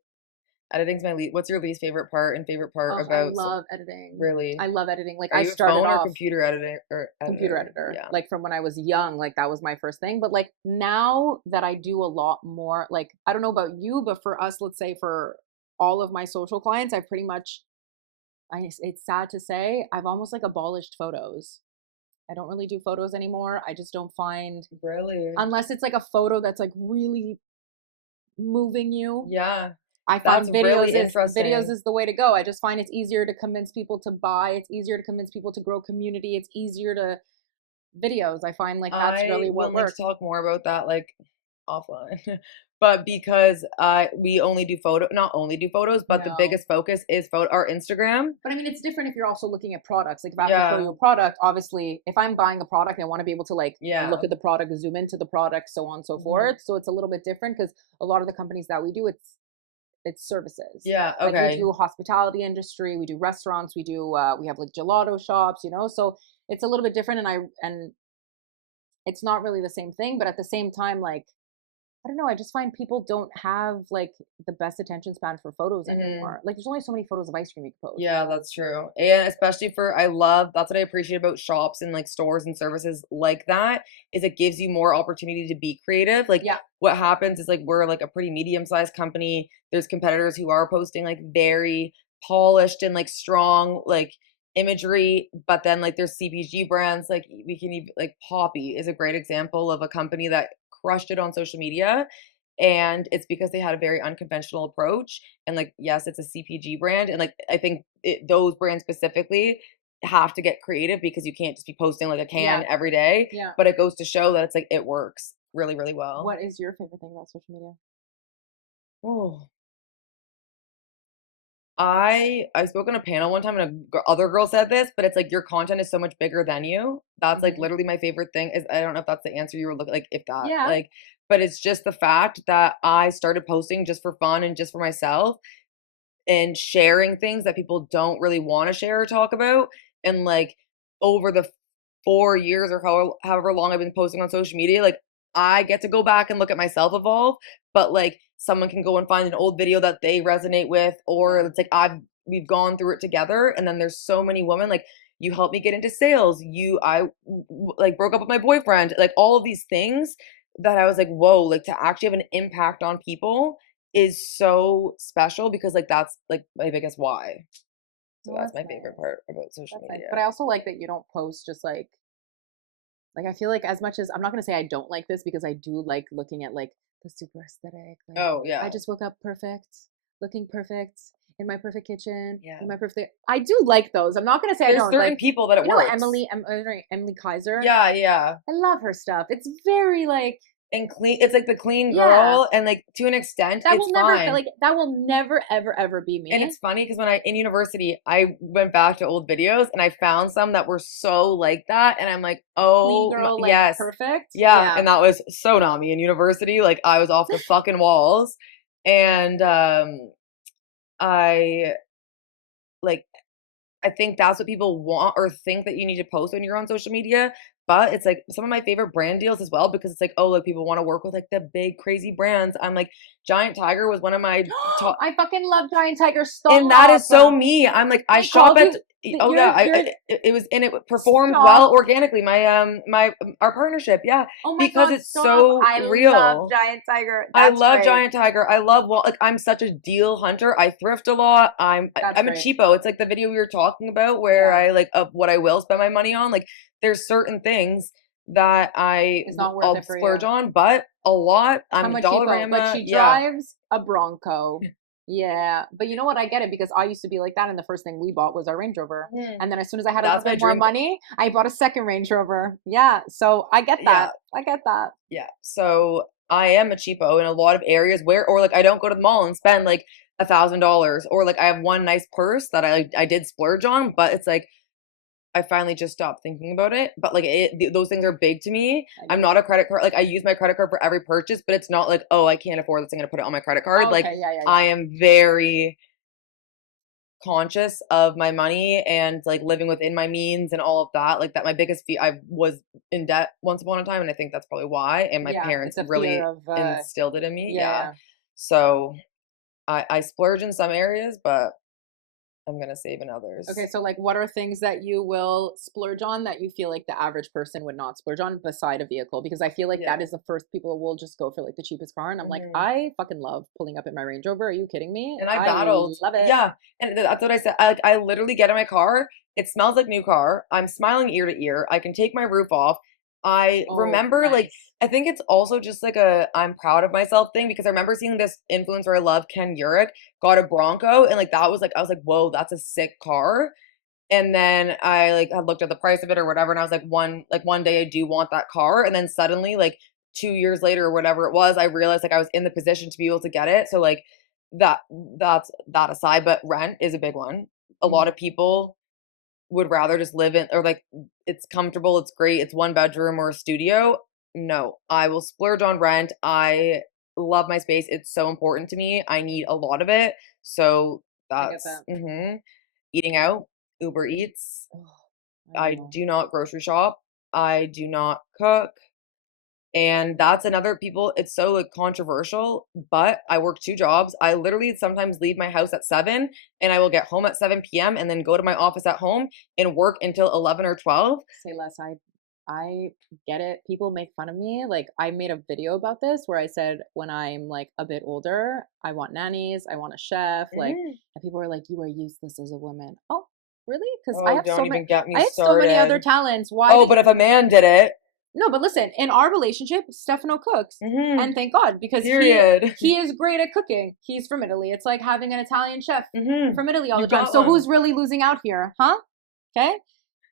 editing's my least. What's your least favorite part and favorite part Oh, about? I love editing. Really? I love editing. Like Are I you a started phone or off computer editor or computer editor. Yeah. Like from when I was young, like that was my first thing. But like now that I do a lot more, like I don't know about you, but for us, let's say for all of my social clients, I've pretty much it's sad to say, I've almost like abolished photos. I don't really do photos anymore. I just don't find Really? unless it's like a photo that's like really moving you. Yeah. I find That's videos really is interesting. videos is the way to go. I just find it's easier to convince people to buy. It's easier to convince people to grow community. It's easier to videos. I find like that's really I what will need works. to talk more about that like offline. but because we only do not only do photos, but the No. biggest focus is our Instagram. But I mean, it's different if you're also looking at products. Like if I have to show you a product, obviously, if I'm buying a product, I want to be able to like look at the product, zoom into the product, so on and so forth. So it's a little bit different because a lot of the companies that we do, it's services. Yeah. Okay. Like we do hospitality industry, we do restaurants, we have like gelato shops, you know. So it's a little bit different, and it's not really the same thing. But at the same time, like I don't know, I just find people don't have like the best attention span for photos anymore. Like there's only so many photos of ice cream you can post. Yeah, that's true. And especially that's what I appreciate about shops and like stores and services like that is it gives you more opportunity to be creative. Like what happens is like we're like a pretty medium-sized company. There's competitors who are posting like very polished and like strong like imagery, but then like there's CPG brands like we can even like Poppy is a great example of a company that crushed it on social media, and it's because they had a very unconventional approach. And like yes, it's a CPG brand, and like I think those brands specifically have to get creative because you can't just be posting like a can every day. But it goes to show that it's like it works really, really well. What is your favorite thing about social media? Oh, I spoke on a panel one time and other girl said this, but it's like your content is so much bigger than you. That's like literally my favorite thing. Is I don't know if that's the answer you were looking like if that like, but it's just the fact that I started posting just for fun and just for myself and sharing things that people don't really want to share or talk about. And like over the 4 years or however long I've been posting on social media, like I get to go back and look at myself evolve, but like someone can go and find an old video that they resonate with, or it's like we've gone through it together. And then there's so many women like you helped me get into sales. I like broke up with my boyfriend, like all of these things that I was like, whoa, like to actually have an impact on people is so special because like that's like my biggest why. So that's my favorite part about social media. Nice. But I also like that you don't post just like I feel like as much as I'm not gonna say I don't like this because I do like looking at like the super aesthetic. Like, I just woke up perfect, looking perfect in my perfect kitchen. In my perfect. I do like those. I'm not gonna say there's I don't. Certain like, people that it works. Emily Kaiser. Yeah. I love her stuff. It's very like and clean. It's like the clean girl, and like to an extent, that it's will never fine. Like that will never ever be me. And it's funny because when in university, I went back to old videos and I found some that were so like that, and I'm like, oh, clean girl, yes, perfect, yeah. And that was so not me in university. Like I was off the fucking walls, and I think that's what people want or think that you need to post when you're on social media. But it's like some of my favorite brand deals as well because it's like, oh, like people want to work with like the big crazy brands. I'm like, Giant Tiger was one of my top. I fucking love Giant Tiger. Stop. And that is so me. I'm like, I shop at. It was and it performed well organically. My our partnership, Oh my because God, it's so real. I love Giant Tiger. I love Giant Tiger. I love like I'm such a deal hunter. I thrift a lot. I'm a cheapo. It's like the video we were talking about where I like of what I will spend my money on. Like there's certain things that I'll splurge on, but a lot. I'm a Dollarama. But she drives a Bronco. Yeah, but you know what? I get it because I used to be like that, and the first thing we bought was our Range Rover, and then as soon as I had a little bit more money, I bought a second Range Rover. Yeah, so I get that. I get that. Yeah, so I am a cheapo in a lot of areas or like I don't go to the mall and spend like $1,000, or like I have one nice purse that I did splurge on, but it's like I finally just stopped thinking about it. But like those things are big to me. I'm not a credit card. Like I use my credit card for every purchase, but it's not like, oh, I can't afford this, I'm gonna put it on my credit card. I am very conscious of my money and like living within my means and all of that. Like that my biggest I was in debt once upon a time, and I think that's probably why. And my parents really instilled it in me. So I splurge in some areas, but I'm going to save in others. Okay, so like what are things that you will splurge on that you feel like the average person would not splurge on beside a vehicle? Because I feel like that is the first people will just go for like the cheapest car. And I'm like, I fucking love pulling up in my Range Rover. Are you kidding me? And I battled. Love it. Yeah. And that's what I said. I literally get in my car. It smells like new car. I'm smiling ear to ear. I can take my roof off. I remember like, I think it's also just like I'm proud of myself thing because I remember seeing this influencer I love, Ken Urich, got a Bronco, and like that was like I was like, whoa, that's a sick car. And then I like had looked at the price of it or whatever, and I was like, one day I do want that car, and then suddenly like 2 years later or whatever it was, I realized like I was in the position to be able to get it. So like that's that aside, but rent is a big one. A lot of people would rather just live in, or like it's comfortable, it's great, it's one bedroom or a studio. No, I will splurge on rent. I love my space. It's so important to me. I need a lot of it. So I get that's that. eating out, Uber Eats. Oh, I know. do not grocery shop. I do not cook. And that's another people, it's so like controversial, but I work 2 jobs. I literally sometimes leave my house at 7 and I will get home at 7 p.m. and then go to my office at home and work until 11 or 12. Say less. I get it. People make fun of me. Like I made a video about this where I said when I'm like a bit older, I want nannies, I want a chef, like, and people are like, you are useless as a woman. Oh, really? Because I Oh, have don't even get me I have so many other started. talents. Why? Oh, but if a man did it, No, but listen, in our relationship, Stefano cooks. And thank God, because period. he is great at cooking. He's from Italy. It's like having an Italian chef from Italy all You the time. got So one. who's really losing out here? Huh? Okay?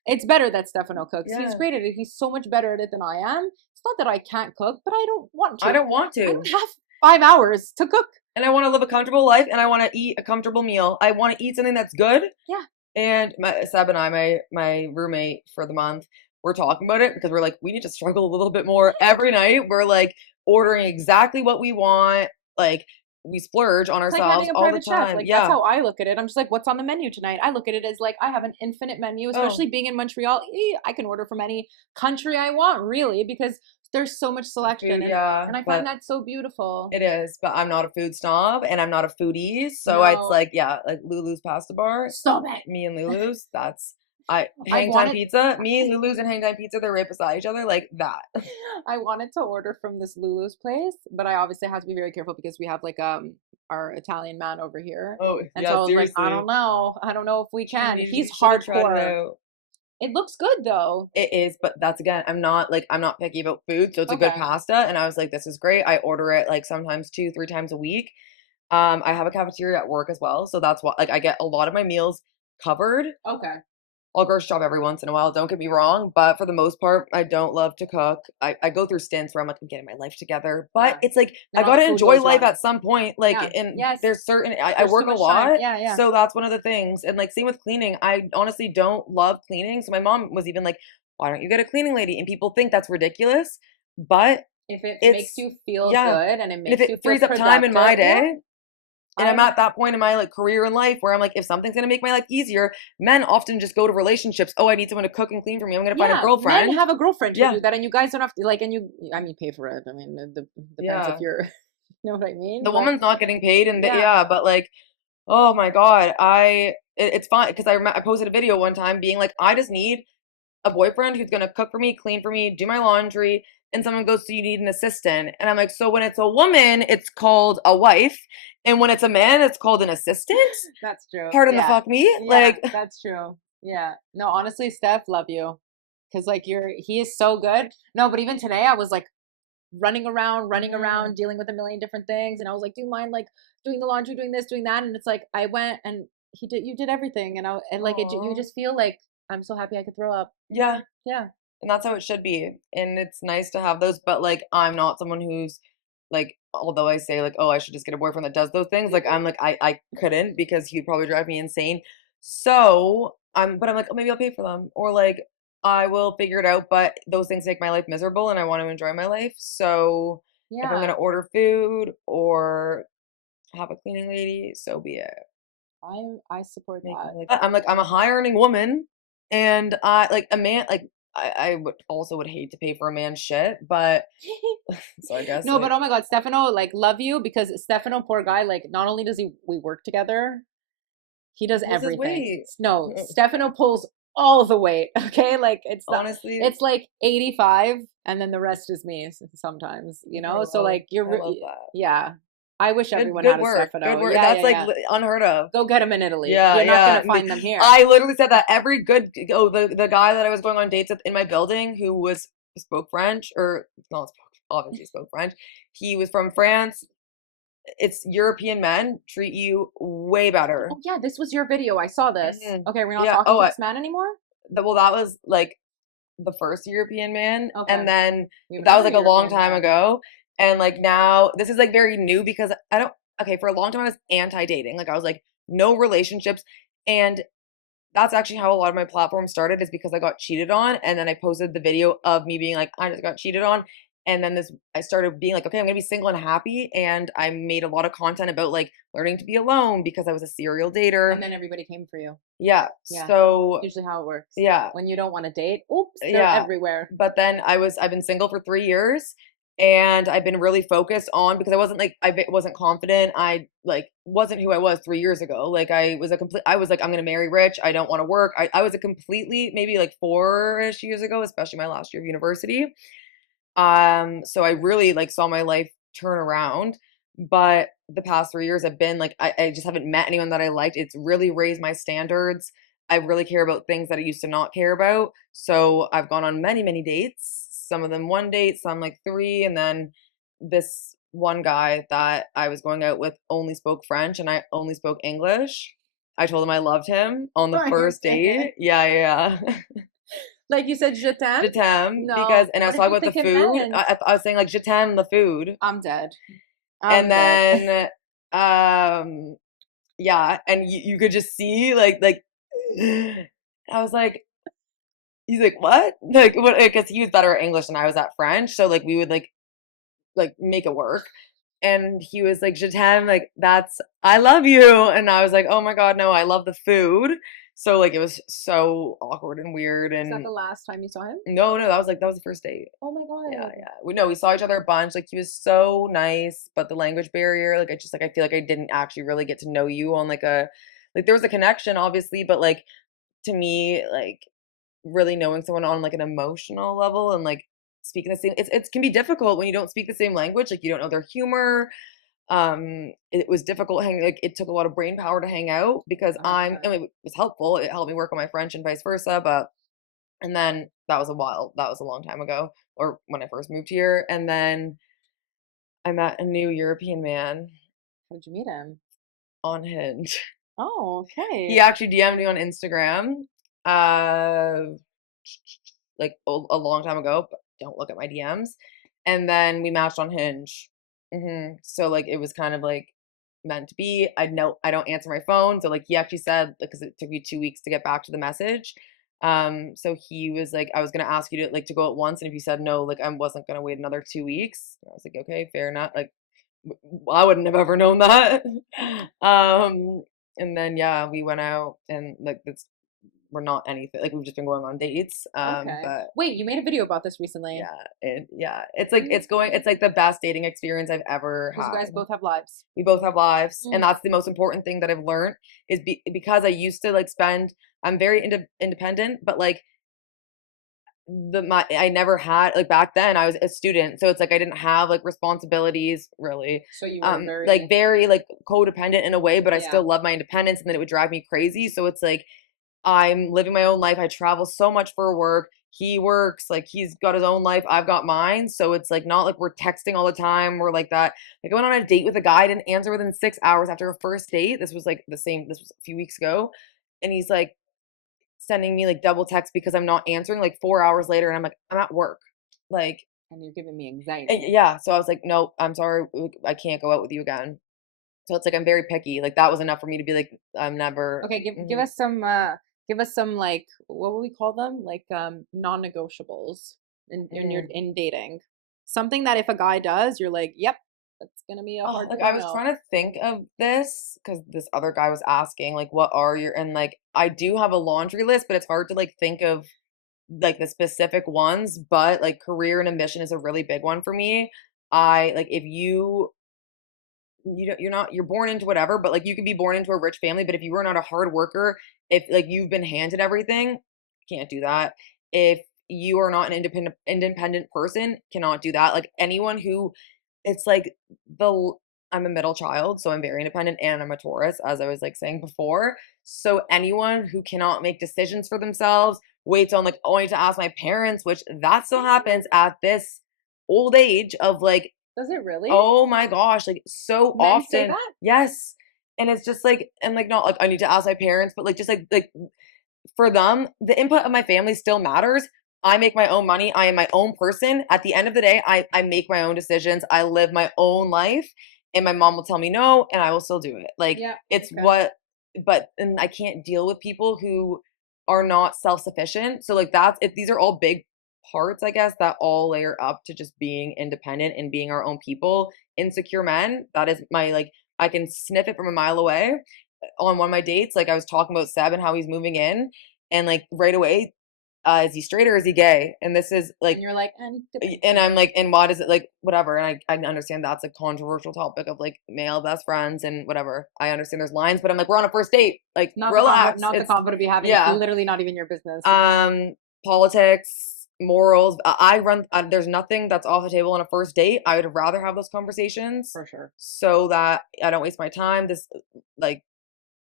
It's better that Stefano cooks. Yeah. He's great at it. He's so much better at it than I am. It's not that I can't cook, but I don't want to. I don't want I to. don't have 5 hours to cook. And I want to live a comfortable life and I want to eat a comfortable meal. I want to eat something that's good. Yeah. And Seb and I, my roommate for the month, we're talking about it because we're like, we need to struggle a little bit more every night. We're like ordering exactly what we want. Like we splurge on It's like ourselves having a all the private chef. time. Like Yeah. that's how I look at it. I'm just like, what's on the menu tonight? I look at it as like I have an infinite menu, especially being in Montreal. I can order from any country I want, really, because there's so much selection. Yeah, and I find that so beautiful. it is, but I'm not a food snob and I'm not a foodie. So it's like, yeah, like Lulu's pasta bar. Stop it. Me and Lulu's, that's Hang Time Pizza. Me, Lulu's, and Hang Time Pizza, they're right beside each other, like that. I wanted to order from this Lulu's place, but I obviously have to be very careful because we have like our Italian man over here. Oh, and yeah, so I was seriously. like, I don't know if we can. He's hardcore. hardcore. It looks good though. It is, but that's again, I'm not picky about food, so it's a good pasta. And I was like, this is great. I order it like sometimes 2-3 times a week. I have a cafeteria at work as well, so that's why like I get a lot of my meals covered. Okay. I'll grocery shop every once in a while, don't get me wrong, but for the most part, I don't love to cook. I go through stints where I'm like, I'm getting my life together, but it's like, I gotta enjoy life at some point, like, and there's certain, I work a lot, so that's one of the things, and like, same with cleaning, I honestly don't love cleaning, so my mom was even like, why don't you get a cleaning lady? And people think that's ridiculous, but if it makes you feel good, and it makes you feel frees up time in my day, and I'm at that point in my like career in life where I'm like, if something's gonna make my life easier, men often just go to relationships. Oh, I need someone to cook and clean for me. I'm gonna find a girlfriend. Men have a girlfriend to do that, and you guys don't have to like. And you, I mean, pay for it. I mean, it depends if you're, you know what I mean. The woman's not getting paid, and but like, oh my god, it's fine because I posted a video one time being like, I just need a boyfriend who's gonna cook for me, clean for me, do my laundry. And someone goes, so you need an assistant. And I'm like, so when it's a woman, it's called a wife. And when it's a man, it's called an assistant? That's true. Pardon the fuck me? Yeah, like that's true. Yeah. No, honestly, Steph, love you. Cause like he is so good. No, but even today I was like running around, dealing with a million different things. And I was like, do you mind like doing the laundry, doing this, doing that? And it's like, I went and you did everything. And you just feel like, I'm so happy I could throw up. Yeah. Yeah. And that's how it should be. And it's nice to have those, but like I'm not someone who's like, although I say like, oh, I should just get a boyfriend that does those things, like I'm like I couldn't because he'd probably drive me insane. So I'm like, oh, maybe I'll pay for them, or like I will figure it out, but those things make my life miserable and I want to enjoy my life. So if I'm gonna order food or have a cleaning lady, so be it. I support that. I'm like, I'm a high earning woman, and I like a man like I would hate to pay for a man's shit, but so I guess no, but oh my god, Stefano, like love you, because Stefano, poor guy, like not only does we work together, he does everything. No, Stefano pulls all the weight. Okay, like it's honestly it's like 85, and then the rest is me sometimes. You know, so like yeah. I wish everyone had a Stefano. Good work. That's like unheard of. Go get them in Italy. Yeah, you're not gonna find them here. I literally said that every good the guy that I was going on dates with in my building who spoke French, or not obviously spoke French. He was from France. It's European men treat you way better. Oh yeah, this was your video. I saw this. Okay, we're not talking to this man anymore. Well, that was like the first European man. Okay. And then We have that was like another a long European time man. ago. And like now this is like very new because for a long time I was anti-dating. Like I was like, no relationships. And that's actually how a lot of my platform started, is because I got cheated on. And then I posted the video of me being like, I just got cheated on. And then I started being like, okay, I'm gonna be single and happy. And I made a lot of content about like learning to be alone because I was a serial dater. And then everybody came for you. Yeah. Yeah. So Usually how it works. yeah. When you don't want to date, oops, they're Yeah. everywhere. But then I've been single for 3 years, and I've been really focused on, because I wasn't confident. I like wasn't who I was 3 years ago. Like I was like, I'm gonna marry rich. I don't want to work. I was a completely, maybe like 4-ish years ago, especially my last year of university. So I really like saw my life turn around. But the past 3 years have been like, I just haven't met anyone that I liked. It's really raised my standards. I really care about things that I used to not care about. So I've gone on many, many dates. Some of them 1 date, some like 3. And then this one guy that I was going out with only spoke French and I only spoke English. I told him I loved him on the first date. Yeah. Like you said, je t'aime? Je t'aime, No. because, and I was What talking did you about the think it food. meant? I was saying like je t'aime the food. I'm dead. And then yeah, and you could just see like I was like, he's like, what? Like what? Because he was better at English than I was at French, so like we would like make it work. And he was like, je t'aime, like that's I love you. And I was like, oh my god, no, I love the food. So like it was so awkward and weird. Is that And the last time you saw him? no, that was the first date. Oh my god. Yeah. We saw each other a bunch. Like he was so nice, but the language barrier, like I feel like I didn't actually really get to know you on like there was a connection obviously, but like to me, like really knowing someone on like an emotional level and like speaking the same, it can be difficult when you don't speak the same language, like you don't know their humor. It was difficult like it took a lot of brain power to hang out because I mean, it was helpful. It helped me work on my French and vice versa, but and then that was a long time ago, or when I first moved here. And then I met a new European man How did you meet him? on Hinge. Oh, okay. He actually DM'd me on Instagram, like a long time ago, but don't look at my DMs. And then we matched on Hinge. So like it was kind of like meant to be. I don't answer my phone, so like he actually said, because it took me 2 weeks to get back to the message. So he was like, I was gonna ask you to go at once, and if you said no, like I wasn't gonna wait another 2 weeks. I was like, okay, fair enough. Like I wouldn't have ever known that. And then yeah, we went out, and like we're not anything. Like we've just been going on dates. Okay. But wait, you made a video about this recently. it's like it's like the best dating experience I've ever had. You guys both have lives. We both have lives, and that's the most important thing that I've learned is because I used to like spend. I'm very independent, but like I never had, like back then I was a student, so it's like I didn't have like responsibilities really. So you were very like codependent in a way, but I still love my independence, and then it would drive me crazy. So it's like I'm living my own life. I travel so much for work. He works, like he's got his own life. I've got mine. So it's like not like we're texting all the time. We're like that. Like I went on a date with a guy, I didn't answer within 6 hours after a first date. This was a few weeks ago. And he's like sending me like double text because I'm not answering like 4 hours later. And I'm like, I'm at work. Like, and you're giving me anxiety. Yeah. So I was like, no, I'm sorry. I can't go out with you again. So it's like, I'm very picky. Like that was enough for me to be like, I'm never. Okay. Give us some like, what would we call them? Like non-negotiables in dating. Something that if a guy does, you're like, yep, that's gonna be a hard. Like I was trying to think of this because this other guy was asking like, what are your, and like I do have a laundry list, but it's hard to like think of like the specific ones. But like career and ambition is a really big one for me. I like if you're born into whatever, but like you could be born into a rich family, but if you were not a hard worker, if like you've been handed everything, can't do that. If you are not an independent person, cannot do that. Like anyone who, it's like I'm a middle child, so I'm very independent, and I'm a Taurus, as I was like saying before. So anyone who cannot make decisions for themselves, waits on like, oh, I need to ask my parents, which that still happens at this old age of like, does it really? Oh my gosh, like so Men often. say that? Yes. And it's just like, and like not like I need to ask my parents, but like just like for them, the input of my family still matters, I make my own money. I am my own person. At the end of the day, I make my own decisions. I live my own life. And my mom will tell me no, and I will still do it. Like, Yeah, it's okay. and I can't deal with people who are not self-sufficient. So, like, these are all big parts, I guess, that all layer up to just being independent and being our own people. Insecure men, that is like, I can sniff it from a mile away. On one of my dates, like, I was talking about Seb and how he's moving in, and like right away, is he straight or is he gay? And this is like, And you're like, and I'm like, and why does it, like, whatever? And I can understand that's a controversial topic of like male best friends and whatever. I understand there's lines, but I'm like, we're on a first date. Like, relax. not the It's convo to be having. yeah. It's literally not even your business. Politics, morals. There's nothing that's off the table on a first date. I would rather have those conversations For sure. so that I don't waste my time. This, like,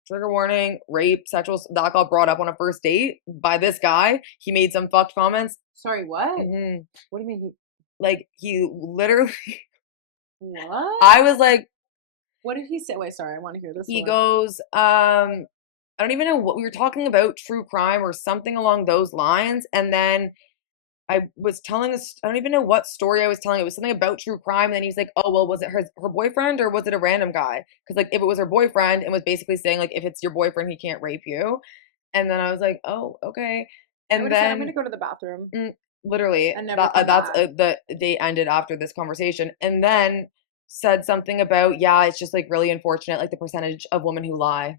trigger warning, rape, sexual, that got brought up on a first date by this guy. He made some fucked comments. Sorry, what? Mhm. What do you mean? Like, he literally, What? I was like, What did he say? Wait, sorry, I want to hear this. he one. goes, I don't even know what we were talking about, true crime or something along those lines. And then I was telling this, I don't even know what story I was telling. It was something about true crime. And then he's like, oh, well, was it her boyfriend or was it a random guy? Because, like, if it was her boyfriend, and was basically saying, like, if it's your boyfriend, he can't rape you. And then I was like, oh, okay. I And would have said, I'm then going to go to the bathroom. literally, And never come that's back. the date ended after this conversation. And then said something about, yeah, it's just like really unfortunate, like the percentage of women who lie.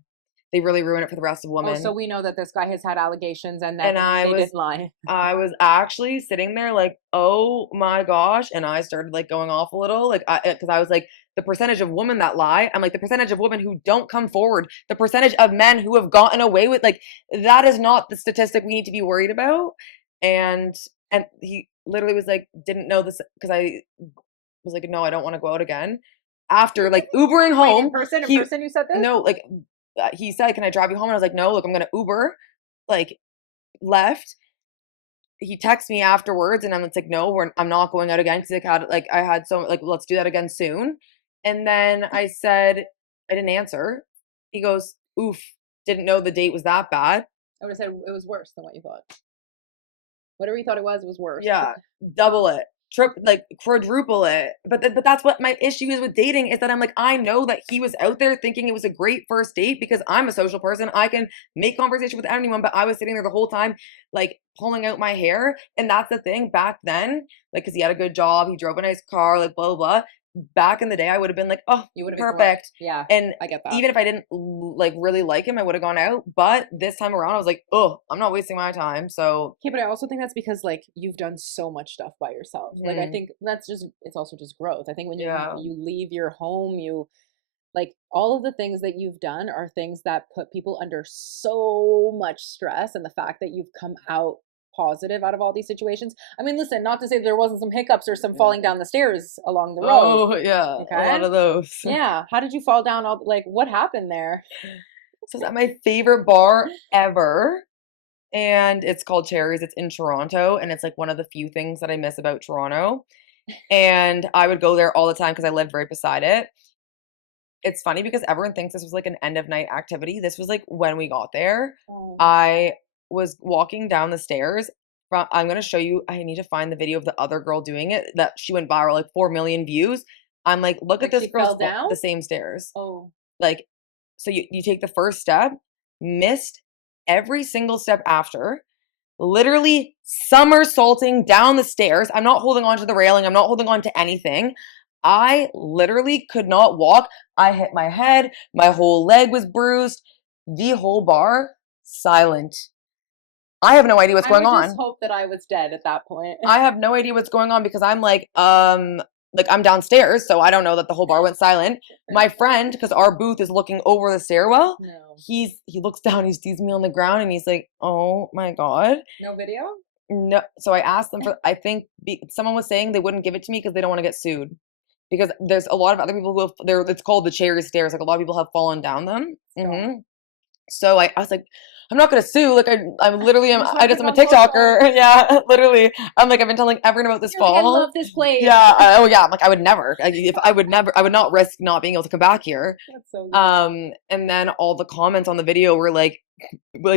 They really ruin it for the rest of Oh, women. so we know that this guy has had allegations and that And they didn't lie. I was actually sitting there like, oh my gosh. And I started like going off a little, like, because I was like, the percentage of women that lie, I'm like, the percentage of women who don't come forward, the percentage of men who have gotten away with, like, that is not the statistic we need to be worried about. And he literally was like, didn't know this, because I was like, no, I don't want to go out again. After like Ubering home, in person you said this? no, like, he said, can I drive you home? And I was like, no, look, I'm gonna Uber. Like, left. He texted me afterwards, and I'm like, no, I'm not going out again, because I had so, like, let's do that again soon. And then I said, I didn't answer. He goes, oof, didn't know the date was that bad. I would have said it was worse than what you thought. Whatever you thought it was worse. Yeah, double it, quadruple it. But that's what my issue is with dating, is that I'm like, I know that he was out there thinking it was a great first date because I'm a social person. I can make conversation with anyone, but I was sitting there the whole time, like, pulling out my hair. And that's the thing back then, like, because he had a good job, he drove a nice car, like, blah, blah, blah. Back in the day, I would have been like, oh, you would have been perfect. Yeah, and I get that. Even if I didn't like really like him, I would have gone out. But this time around, I was like, oh, I'm not wasting my time. So okay, but I also think that's because, like, you've done so much stuff by yourself. Like, I think it's also just growth. I think when you leave your home, like, all of the things that you've done are things that put people under so much stress, and the fact that you've come out positive out of all these situations. I mean, listen, not to say there wasn't some hiccups or some falling down the stairs along the road. Oh yeah, okay? A lot of those. Yeah, how did you fall down? Like, what happened there? So it's at my favorite bar ever, and it's called Cherries. It's in Toronto, and it's like one of the few things that I miss about Toronto. And I would go there all the time because I lived right beside it. It's funny because everyone thinks this was like an end of night activity. This was like when we got there. Oh. I was walking down the stairs. I'm going to show you. I need to find the video of the other girl doing it that she went viral, like 4 million views. I'm like, look at this girl down the same stairs. Oh. Like, so you take the first step, missed every single step after, literally somersaulting down the stairs. I'm not holding on to the railing. I'm not holding on to anything. I literally could not walk. I hit my head. My whole leg was bruised. The whole bar, silent. I have no idea what's going on. I just hope that I was dead at that point. I have no idea what's going on because I'm like I'm downstairs, so I don't know that the whole bar went silent. My friend, because our booth is looking over the stairwell, he looks down, he sees me on the ground, and he's like, "Oh my god!" No video? No. So I asked them for. I think someone was saying they wouldn't give it to me because they don't want to get sued. Because there's a lot of other people who have, it's called the Cherry Stairs. Like, a lot of people have fallen down them. Mm-hmm. So I was like, I'm not gonna sue. Like I'm literally You just I'm want a to come TikToker. Yeah, literally. I'm like I've been telling everyone about this You're like, I fall. love this place. Yeah. Oh yeah. I'm like I would never. If I would never. I would not risk not being able to come back here. That's so good. And then all the comments on the video were like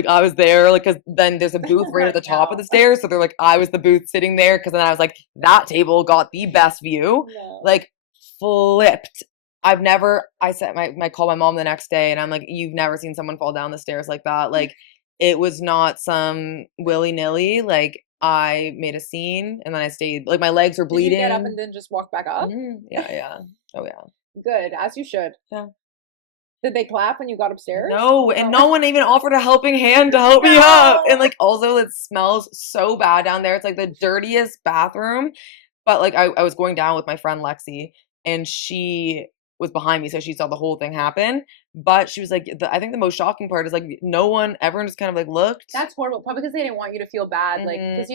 I was there, like, cause then there's a booth right at the top of the stairs, so they're like, I was the booth sitting there, cause then I was like, that table got the best view, No. like, flipped. I said, my call my mom the next day, and I'm like, you've never seen someone fall down the stairs like that, like, it was not some willy-nilly, like, I made a scene, and then I stayed, like, my legs were bleeding. Did you get up and then just walk back up? Yeah. Oh, yeah. Good, as you should. Yeah. Did they clap when you got upstairs? No, and no one even offered a helping hand to help me up. And like also it smells so bad down there. It's like the dirtiest bathroom. But like I was going down with my friend Lexi, and she was behind me, so she saw the whole thing happen. But she was like, I think the most shocking part is like everyone just kind of like looked. That's horrible. Probably because they didn't want you to feel bad. Like, because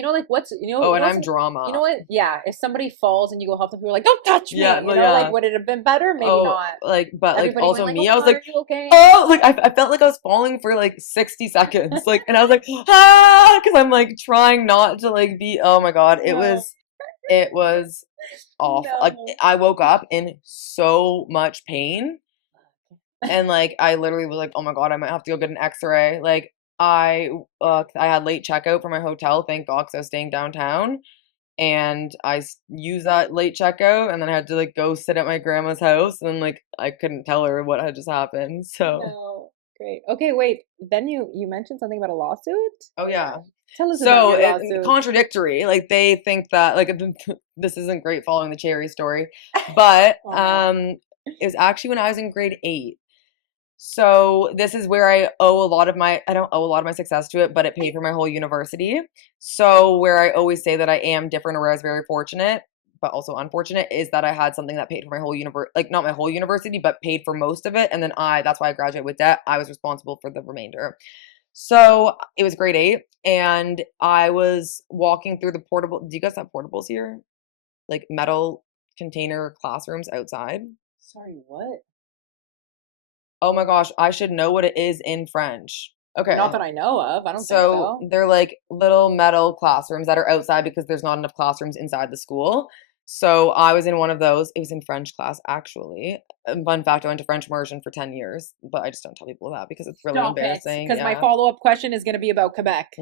Oh, and I'm drama. You know what? Yeah, if somebody falls and you go help them, people are like, don't touch me. Yeah, You know, like, would it have been better? Maybe not. Like, but Everybody like also went, me, oh, I was like, are you okay? oh, like I felt like I was falling for like 60 seconds, like, and I was like, because I'm like trying not to like be. Oh my god, it was awful. No. Like I woke up in so much pain, and like I literally was like, oh my god, I might have to go get an X-ray. Like I had late checkout for my hotel, thank God, because I was staying downtown. And I used that late checkout, and then I had to like go sit at my grandma's house, and like I couldn't tell her what had just happened. So No. Great. Okay, wait. Then you mentioned something about a lawsuit? oh yeah. Tell us So about your it's lawsuit. contradictory. Like they think that like this isn't great following the Cherry story, but it was actually when I was in grade 8. So this is where I don't owe a lot of my success to it, but it paid for my whole university. So where I always say that I am different, or where I was very fortunate, but also unfortunate, is that I had something that paid for my whole like not my whole university, but paid for most of it. And then that's why I graduated with debt. I was responsible for the remainder. So it was grade 8, and I was walking through the portable. Do you guys have portables here? Like metal container classrooms outside? Sorry, what? Oh my gosh, I should know what it is in French. Okay. Not that I know of. I don't think so. They're like little metal classrooms that are outside because there's not enough classrooms inside the school. So I was in one of those. It was in French class, actually. Fun fact, I went to French immersion for 10 years, but I just don't tell people that because it's really embarrassing. Because my follow-up question is going to be about Quebec.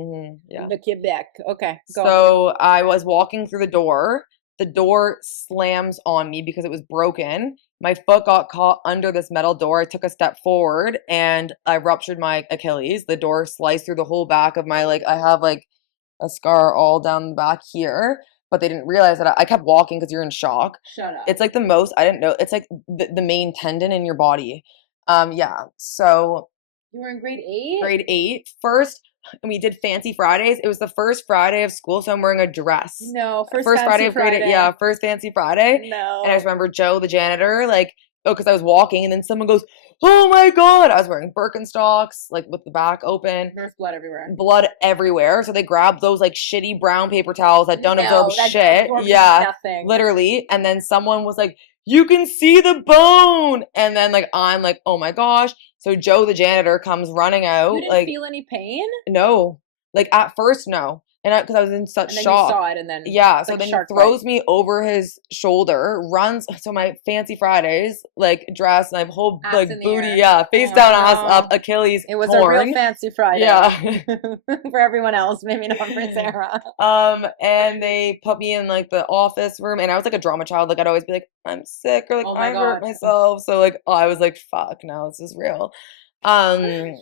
Yeah. The Quebec. Okay, go. So I was walking through the door. The door slams on me because it was broken. My foot got caught under this metal door. I took a step forward and I ruptured my Achilles. The door sliced through the whole back of my, like, I have like a scar all down the back here, but they didn't realize that I kept walking because you're in shock. Shut up. It's like the most, I didn't know, it's like the main tendon in your body. Yeah, so. You were in grade 8? Grade 8. First, and we did Fancy Fridays. It was the first Friday of school, so I'm wearing a dress. No, first Friday of grade 8. Yeah, first Fancy Friday. No. And I just remember Joe, the janitor, like, because I was walking, and then someone goes, oh my God. I was wearing Birkenstocks, like, with the back open. There's blood everywhere. Blood everywhere. So they grabbed those, like, shitty brown paper towels that don't absorb shit. Yeah, nothing. Literally. And then someone was like, you can see the bone. And then, like, I'm like, oh my gosh. So Joe, the janitor, comes running out. You didn't like, feel any pain? No. Like, at first, no. And because I was in such and then shock. You saw it, and then yeah. So then he throws me over his shoulder, runs. So my Fancy Fridays, like, dress, and I have whole ass like booty, face down, ass up, Achilles. It was torn. a real Fancy Friday. Yeah. For everyone else, maybe not for Sarah. And they put me in like the office room, and I was like a drama child. Like I'd always be like, I'm sick, or like I hurt myself. So like I was like, fuck, no, this is real. And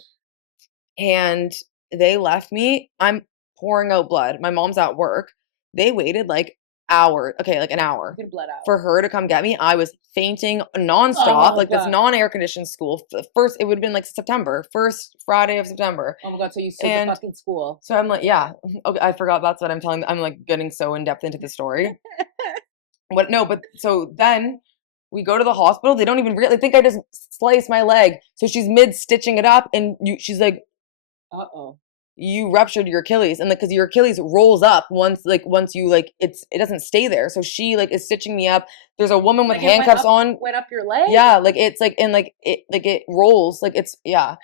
they left me. I'm pouring out blood. My mom's at work. They waited like hours. Okay, like an hour Blood out. for her to come get me. I was fainting nonstop. This non-air conditioned school. First, it would have been like September, first Friday of September. Oh my God! So you sued the fucking school. So I'm like, yeah. Okay, I forgot. That's what I'm telling. I'm like getting so in depth into the story. But so then we go to the hospital. They don't even really think I just sliced my leg. So she's mid stitching it up, and she's like, you ruptured your Achilles, and because your Achilles rolls up once you like it doesn't stay there. So she like is stitching me up. There's a woman with handcuffs on. Went up your leg. Yeah, like it's like and like it rolls like it's yeah.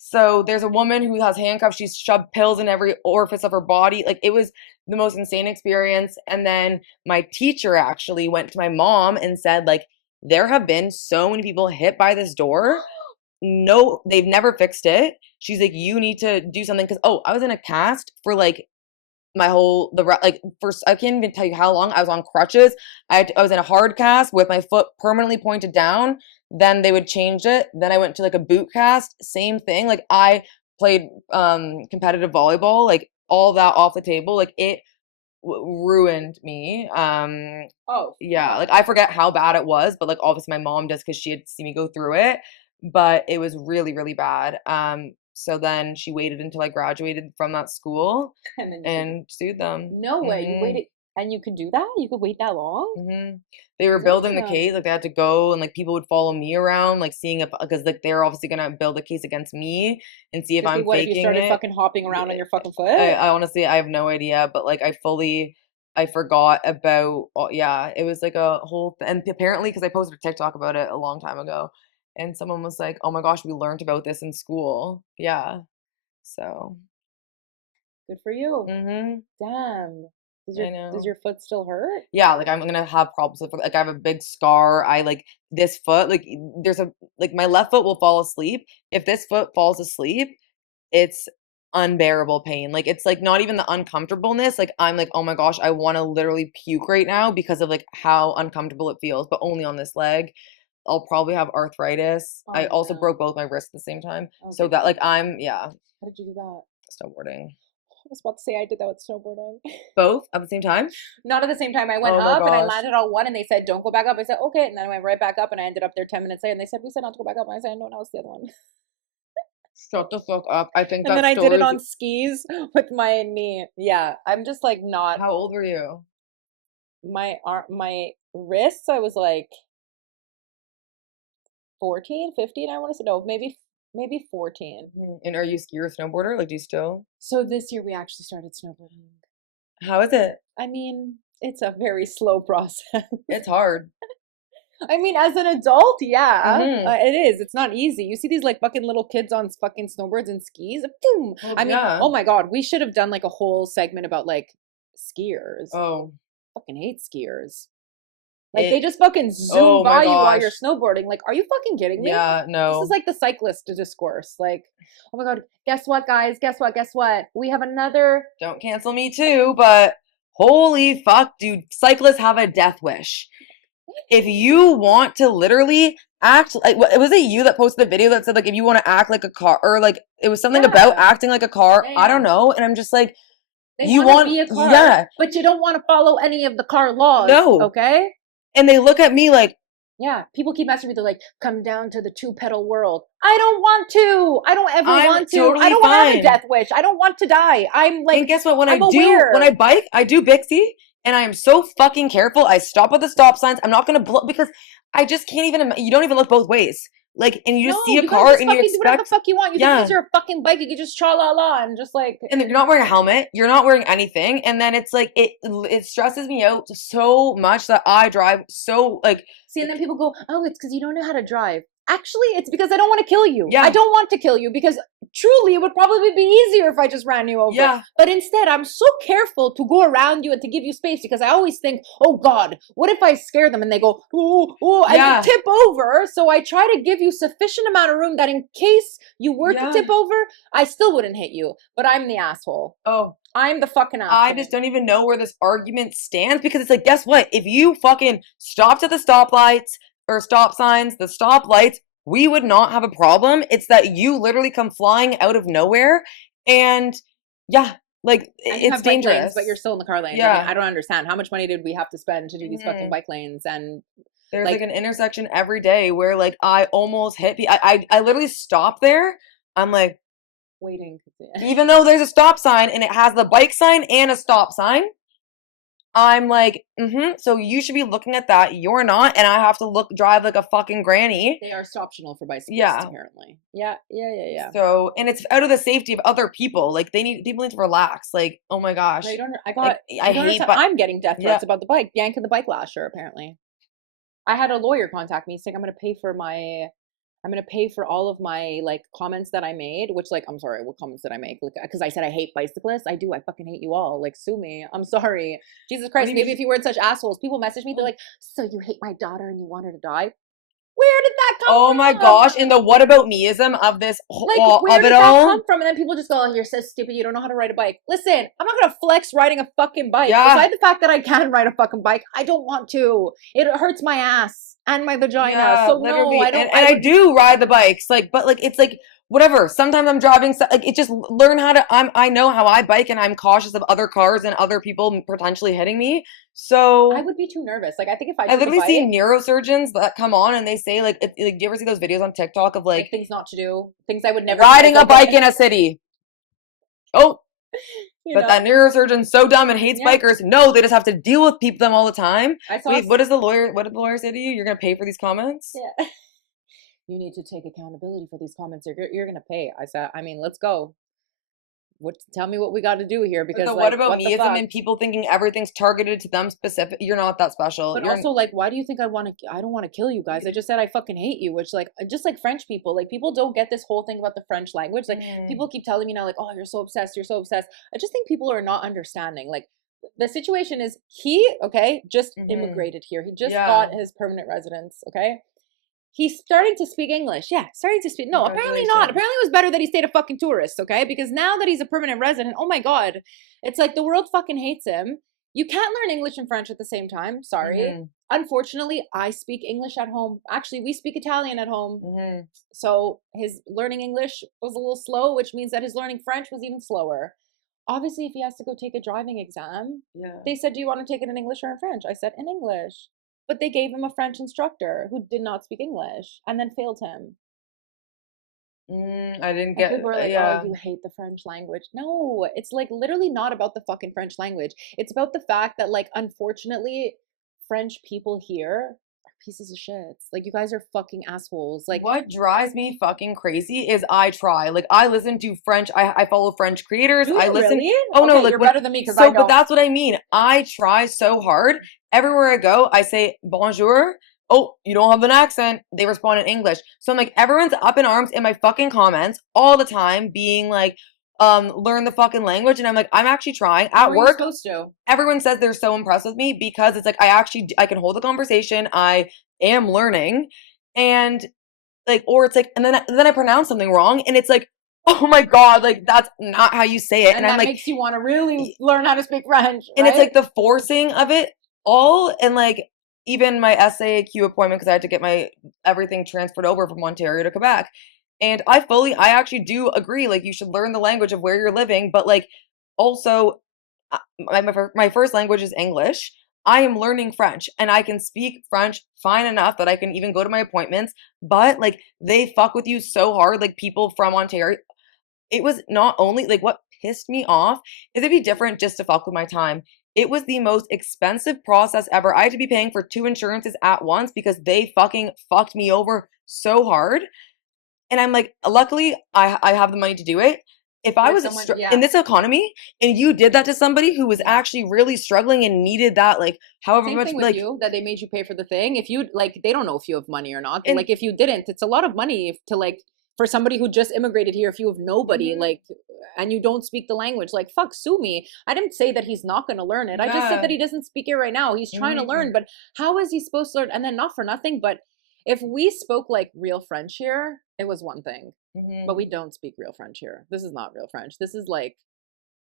So there's a woman who has handcuffs. She's shoved pills in every orifice of her body. Like, it was the most insane experience. And then my teacher actually went to my mom and said, like, there have been so many people hit by this door. No, they've never fixed it. She's like, you need to do something. Because, I was in a cast for like my whole like first, I can't even tell you how long. I was on crutches. I was in a hard cast with my foot permanently pointed down. Then they would change it. Then I went to like a boot cast. Same thing. Like, I played competitive volleyball. Like, all that off the table. Like, it ruined me. Oh, Yeah, like, I forget how bad it was, but like, obviously my mom does because she had seen me go through it. But it was really, really bad. So then she waited until I graduated from that school and then and sued them. no way, you waited, and you could do that? You could wait that long? Mm-hmm. They were building the Damn. case. Like, they had to go, and like people would follow me around, like seeing if, because like they're obviously gonna build a case against me and see if To see I'm what if you faking started it. fucking hopping around on your fucking foot? I honestly, I have no idea, but like, I forgot about, yeah, it was like a whole, and apparently, because I posted a TikTok about it a long time ago, and someone was like, oh my gosh, we learned about this in school. Yeah. So. Good for you. Mm-hmm. Damn. I know. Does your foot still hurt? Yeah, like, I'm gonna have problems with, like, I have a big scar. I like this foot, like, there's a, like, my left foot will fall asleep. If this foot falls asleep, it's unbearable pain. Like, it's like not even the uncomfortableness. Like, I'm like, oh my gosh, I want to literally puke right now because of like how uncomfortable it feels, but only on this leg. I'll probably have arthritis. Oh, I also no. broke both my wrists at the same time. Oh, So good that, for like, you. yeah, How did you do that? snowboarding. I was about to say I did that with snowboarding. Both at the same time? Not at the same time. I went Oh my up and I gosh. landed on one and they said, don't go back up. I said, okay. And then I went right back up and I ended up there 10 minutes later and they said, we said not to go back up. And I said, no, that was the other one. Shut the fuck up. I think And that then I did it story's- on skis with my knee. Yeah. I'm just like not. How old were you? My wrists, I was like 14, 15, I want to say. No, maybe 14. And are you a skier or snowboarder? Like, do you still? So this year we actually started snowboarding. How is it? I mean, it's a very slow process. It's hard. I mean, as an adult, yeah, Mhm. it is. It's not easy. You see these like fucking little kids on fucking snowboards and skis. Boom. Oh, I mean, yeah. oh my God, we should have done like a whole segment about like skiers. Oh. Fucking hate skiers. Like they just fucking zoom Oh my by you while you're gosh. snowboarding. Like, are you fucking kidding me? Yeah, This no. is like the cyclist discourse. Like, oh my God, guess what, guys? Guess what? Guess what? We have another. Don't cancel me too, but holy fuck, dude. Cyclists have a death wish. If you want to literally act like, was it you that posted the video that said like, if you want to act like a car, or like it was something about Yeah. acting like a car? Yeah, I don't yeah. know. And I'm just like, They you wanna want, be a car, yeah. but you don't want to follow any of the car laws. No. Okay. And they look at me like, Yeah, people keep asking me, they're like, come down to the two-pedal world. I don't want to. I don't ever I'm want to. totally I don't have a fine. death wish. I don't want to die. I'm like, and guess what? When I'm when I aware. bike, I do Bixie, and I am so fucking careful. I stop at the stop signs. I'm not gonna blow because I just can't even. You don't even look both ways. Like, and you just see a you car gotta just and you fucking do whatever the expect, fuck you want. You think because you're a fucking bike, you can just tra la la and just like. and you're not wearing a helmet. You're not wearing anything, and then it's like it stresses me out so much that I drive so like. See, and then people go, oh, it's because you don't know how to drive. Actually, it's because I don't want to kill you. Yeah. I don't want to kill you because truly it would probably be easier if I just ran you over. Yeah. But instead, I'm so careful to go around you and to give you space because I always think, oh God, what if I scare them and they go, oh, and Yeah. you tip over. So I try to give you sufficient amount of room that in case you were to Yeah. tip over, I still wouldn't hit you. But I'm the asshole. Oh, I'm the fucking asshole. I just don't even know where this argument stands because it's like, guess what? If you fucking stopped at the stoplights or stop signs, the stoplights, we would not have a problem. It's that you literally come flying out of nowhere, and yeah, like And you it's have bike dangerous. lanes, but you're still in the car lane. Yeah. I don't understand. How much money did we have to spend to do these fucking Mhm. bike lanes? And There's like- like an intersection every day where like I almost hit. I literally stop there. I'm like, waiting. even though there's a stop sign and it has the bike sign and a stop sign, I'm like, so you should be looking at that. You're not, and I have to drive like a fucking granny. They are optional for bicyclists, Yeah. apparently. Yeah. So, and it's out of the safety of other people. Like people need to relax. Like, oh my gosh. No, you don't, I Like, I don't hate understand. but I'm getting death threats Yeah. about the bike. Bianca the bike lasher, apparently. I had a lawyer contact me saying I'm going to pay for my I'm gonna pay for all of my like comments that I made, which like I'm sorry, what comments did I make? Like, because I said I hate bicyclists. I do. I fucking hate you all. Like, sue me. I'm sorry. Jesus What do Christ. you Maybe mean? if you weren't such assholes, people message me. They're like, so you hate my daughter and you want her to die? Where did that come Oh from? my gosh! And the what about meism of this Like, where of did it that all? come from? And then people just go, oh, you're so stupid. You don't know how to ride a bike. Listen, I'm not going to flex riding a fucking bike. Yeah. Beside the fact that I can ride a fucking bike, I don't want to. It hurts my ass and my vagina. Yeah, So literally. no, I don't. And I do ride the bikes, like, but like it's like whatever. Sometimes I'm driving, like it just learn how to. I know how I bike, and I'm cautious of other cars and other people potentially hitting me. So I would be too nervous. Like I think if I I took a literally bike, see neurosurgeons that come on and they say like, do you ever see those videos on TikTok of like like things not to do, things I would never riding do, a bike in a city? Oh, you but know? that neurosurgeon's so dumb and hates Yeah. bikers. No, they just have to deal with them all the time. I saw. Wait, what does the lawyer? What did the lawyer say to you? You're gonna pay for these comments? Yeah. You need to take accountability for these comments. You're gonna pay. I said. I mean, let's go. Tell me what we got to do here, because But like, what about what the meism fuck? and people thinking everything's targeted to them specific? You're not that special. But You're also, like, why do you think I want to? I don't want to kill you guys. I just said I fucking hate you, which, like, just like French people, like, people don't get this whole thing about the French language. Like, people keep telling me now, like, oh, you're so obsessed, you're so obsessed. I just think people are not understanding. Like, the situation is okay, just immigrated here. He just got his permanent residence, okay? He's starting to speak English. Yeah, starting to speak. No, apparently not. Apparently it was better that he stayed a fucking tourist, okay? Because now that he's a permanent resident, oh my God, it's like the world fucking hates him. You can't learn English and French at the same time. Sorry. Unfortunately, I speak English at home. Actually, we speak Italian at home. So his learning English was a little slow, which means that his learning French was even slower. Obviously, if he has to go take a driving exam, they said, do you want to take it in English or in French? I said, in English. But they gave him a French instructor who did not speak English and then failed him. I didn't get. People were like, oh, you hate the French language. No, it's like literally not about the fucking French language. It's about the fact that, like, unfortunately, French people here are pieces of shit. Like, you guys are fucking assholes. Like, what drives me fucking crazy is I try. Like, I listen to French. I follow French creators. I listen. Really? Oh no, Okay, like you're better than me because I don't. But that's what I mean. I try so hard. Everywhere I go, I say bonjour. Oh, you don't have an accent. They respond in English. So I'm like, everyone's up in arms in my fucking comments all the time, being like, learn the fucking language. And I'm like, I'm actually trying. At work, supposed to. everyone says they're so impressed with me because it's like, I can hold a conversation. I am learning. And like, or it's like, and then I pronounce something wrong. And it's like, oh my God, like that's not how you say it. And I'm that like, makes you want to really learn how to speak French. and right? it's like the forcing of it all. And like, even my SAQ appointment, because I had to get my everything transferred over from Ontario to Quebec. And I actually do agree, like, you should learn the language of where you're living. But like, also, my first language is English. I am learning French and I can speak French fine enough that I can even go to my appointments. But like, they fuck with you so hard, like people from Ontario. It was not only like what pissed me off is it'd be different just to fuck with my time. It was the most expensive process ever. I had to be paying for 2 insurances at once because they fucking fucked me over so hard. And I'm like, luckily, I have the money to do it. If I was in this economy and you did that to somebody who was actually really struggling and needed that, like, however Same much, thing with like, you, that they made you pay for the thing. If you, like, they don't know if you have money or not. But, like, if you didn't, it's a lot of money to, like, for somebody who just immigrated here, if you have nobody, like, and you don't speak the language, like, fuck, sue me. I didn't say that he's not going to learn it. I just said that he doesn't speak it right now. He's trying to learn, but how is he supposed to learn? And then, not for nothing, but if we spoke like real French here, it was one thing. But we don't speak real French here. This is not real French. This is like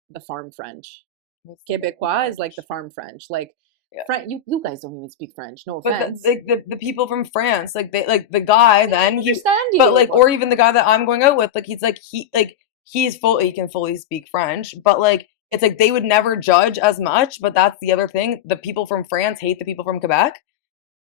the farm French. Québécois is like the farm French. Like, you guys don't even speak French. No offense. But the people from France, like they, like the guy, then he understand you. But like, or even the guy that I'm going out with, like he can fully speak French, but like it's like they would never judge as much. But that's the other thing. The people from France hate the people from Quebec.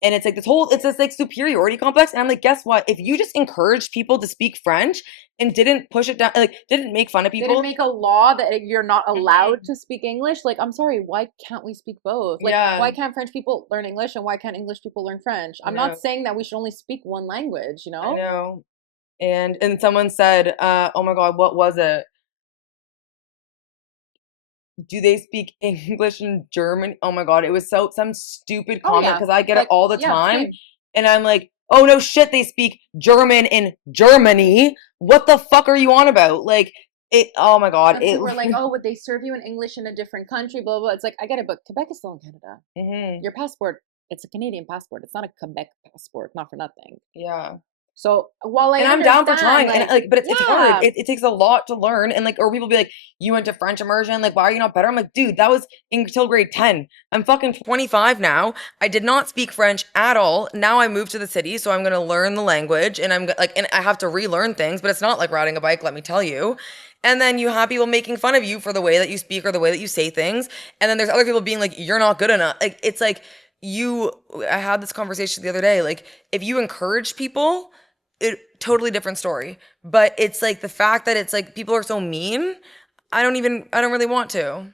And it's like it's this like superiority complex. And I'm like, guess what? If you just encouraged people to speak French and didn't push it down, like didn't make fun of people. Didn't make a law that you're not allowed to speak English. Like, I'm sorry, why can't we speak both? Like, why can't French people learn English and why can't English people learn French? I'm not saying that we should only speak one language, you know? I know. And someone said, oh my God, what was it? Do they speak English and German? Oh my God, it was some stupid comment because I get it all the time. And I'm like, oh no shit, they speak German in Germany. What the fuck are you on about? Like it. Oh my god. And people were like, oh, would they serve you in English in a different country? Blah, blah, blah. It's like, I get it, but Quebec is still in Canada. Mhm. Your passport, it's a Canadian passport. It's not a Quebec passport, not for nothing. Yeah. So while I And I'm down for trying, understand, and like, but it's hard. yeah. It takes a lot to learn, and like, or people be like, "You went to French immersion, like, why are you not better?" I'm like, dude, that was until grade 10. I'm fucking 25 now. I did not speak French at all. Now I moved to the city, so I'm gonna learn the language, and I'm like, and I have to relearn things, but it's not like riding a bike. Let me tell you. And then you have people making fun of you for the way that you speak or the way that you say things, and then there's other people being like, "You're not good enough." Like, it's like I had this conversation the other day. Like, if you encourage people, totally different story. But it's like the fact that it's like people are so mean. I don't really want to,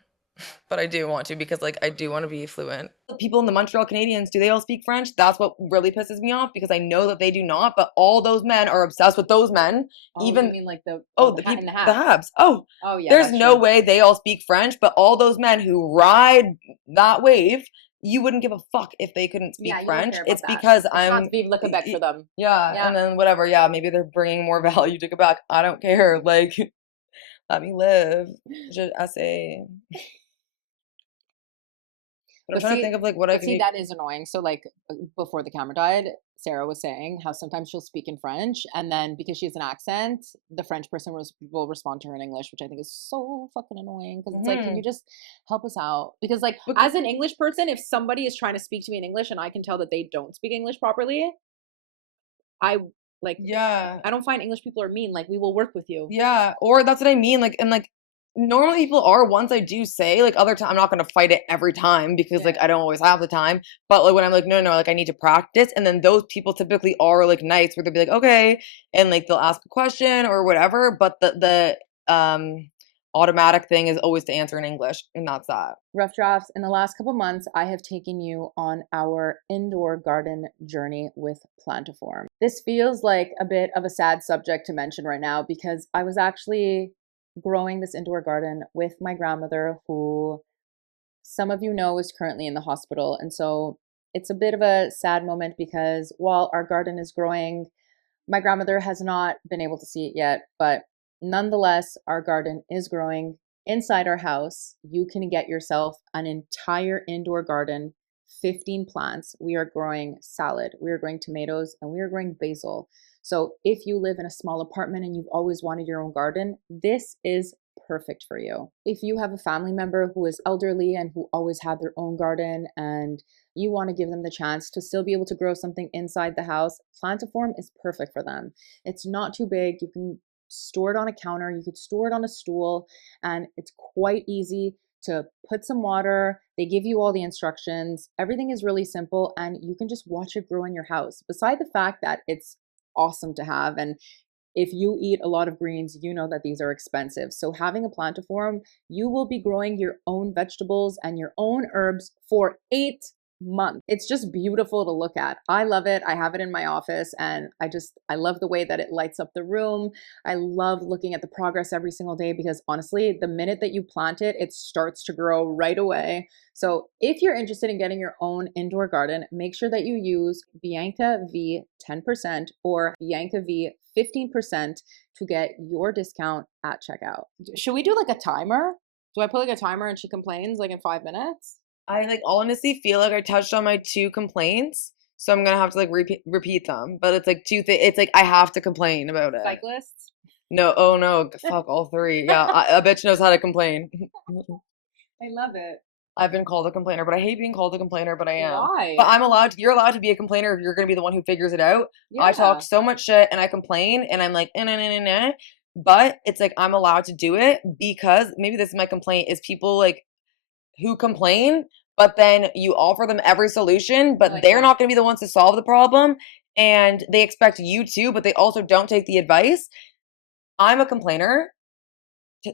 but I do want to because like I do want to be fluent. People in the Montreal Canadiens, do they all speak French? That's what really pisses me off because I know that they do not. But all those men are obsessed with those men. Oh, Even you mean like the the hat in people, the the hat. Habs. Oh, Oh yeah, there's that's no true. way they all speak French. But all those men who ride that wave, you wouldn't give a fuck if they couldn't speak Yeah, you don't French. care about It's that. because It's not Vive le Quebec for them. yeah, Yeah. and then whatever. Yeah, maybe they're bringing more value to Quebec. I don't care. Like, let me live. Je assez. But I'm trying to think of like what I But can see, do. that is annoying. So like before the camera died, Sarah was saying how sometimes she'll speak in French, and then because she has an accent, the French person will respond to her in English, which I think is so fucking annoying. Because it's like, can you just help us out? Because like as an English person, if somebody is trying to speak to me in English and I can tell that they don't speak English properly, I like Yeah. I don't find English people are mean. Like we will work with you. Yeah, or that's what I mean. Like, and like, normally people are. Once I do say, like, other time, I'm not gonna fight it every time because like Yeah. I don't always have the time. But like when I'm like, no, like I need to practice, and then those people typically are like nice, where they'll be like, okay, and like they'll ask a question or whatever. But the automatic thing is always to answer in English, and that's that. Rough drafts. In the last couple months, I have taken you on our indoor garden journey with Plantiform. This feels like a bit of a sad subject to mention right now because I was actually growing this indoor garden with my grandmother, who some of you know is currently in the hospital. And so it's a bit of a sad moment because while our garden is growing, my grandmother has not been able to see it yet, but nonetheless, our garden is growing inside our house. You can get yourself an entire indoor garden, 15 plants. We are growing salad, we are growing tomatoes, and we are growing basil. So if you live in a small apartment and you've always wanted your own garden, this is perfect for you. If you have a family member who is elderly and who always had their own garden and you want to give them the chance to still be able to grow something inside the house, Plantiform is perfect for them. It's not too big. You can store it on a counter, you could store it on a stool, and it's quite easy to put some water. They give you all the instructions. Everything is really simple, and you can just watch it grow in your house. Beside the fact that it's awesome to have, and if you eat a lot of greens, you know that these are expensive. So having a Plantiform, you will be growing your own vegetables and your own herbs for 8 months. It's just beautiful to look at. I love it. I have it in my office, and I love the way that it lights up the room. I love looking at the progress every single day because honestly, the minute that you plant it, it starts to grow right away. So if you're interested in getting your own indoor garden, make sure that you use Bianca V 10% or Bianca V 15% to get your discount at checkout. Should we do like a timer? Do I put like a timer and she complains like in 5 minutes? I like honestly feel like I touched on my 2 complaints, so I'm gonna have to like repeat them. But it's like it's like I have to complain about it. Cyclists? No, oh no, fuck all 3. Yeah, a bitch knows how to complain. I love it. I've been called a complainer, but I hate being called a complainer, but I am. Why? But you're allowed to be a complainer if you're gonna be the one who figures it out. Yeah. I talk so much shit and I complain and I'm like, nah. But it's like I'm allowed to do it because maybe this is my complaint is people like who complain, but then you offer them every solution, but Like they're what? not going to be the ones to solve the problem. And they expect you to, but they also don't take the advice. I'm a complainer.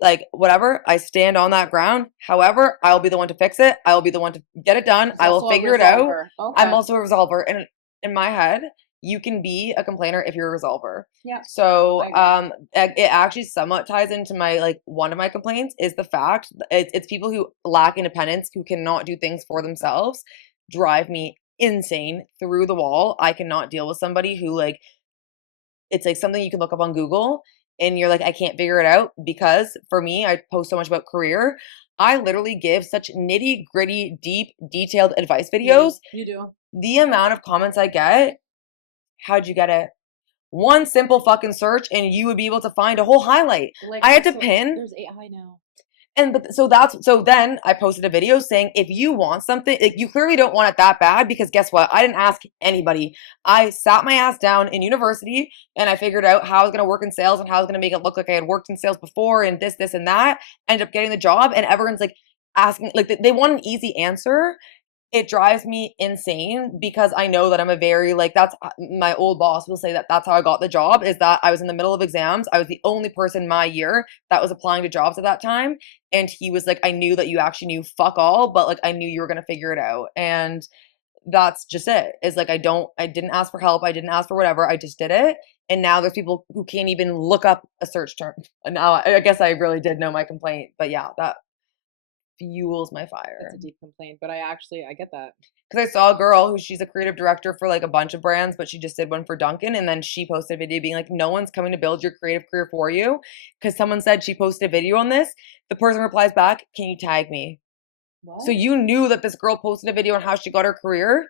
Like, whatever, I stand on that ground. However, I'll be the one to fix it. I will be the one to get it done. I will figure it out. Okay. I'm also a resolver. And in my head, you can be a complainer if you're a resolver. Yeah. So I it actually somewhat ties into my like one of my complaints is the fact it's people who lack independence, who cannot do things for themselves, drive me insane through the wall. I cannot deal with somebody who like, it's like something you can look up on Google and you're like, I can't figure it out, because for me, I post so much about career. I literally give such nitty gritty, deep, detailed advice videos. You do. The amount of comments I get, how'd you get it? One simple fucking search and you would be able to find a whole highlight. Like, I had to so pin. There's AI now. And so then I posted a video saying, if you want something, like, you clearly don't want it that bad, because guess what? I didn't ask anybody. I sat my ass down in university and I figured out how I was going to work in sales and how I was going to make it look like I had worked in sales before and this and that. Ended up getting the job, and everyone's like asking, like, they want an easy answer. It drives me insane, because I know that I'm a very, like, that's my old boss will say that that's how I got the job, is that I was in the middle of exams. I was the only person my year that was applying to jobs at that time. And he was like, I knew that you actually knew fuck all, but like, I knew you were going to figure it out. And that's just it. Is like, I didn't ask for help. I didn't ask for whatever. I just did it. And now there's people who can't even look up a search term. And now I guess I really did know my complaint, but yeah, that fuels my fire. It's a deep complaint, but I get that. Because I saw a girl she's a creative director for like a bunch of brands, but she just did one for Dunkin', and then she posted a video being like, no one's coming to build your creative career for you. Because someone said she posted a video on this. The person replies back, can you tag me? What? So you knew that this girl posted a video on how she got her career,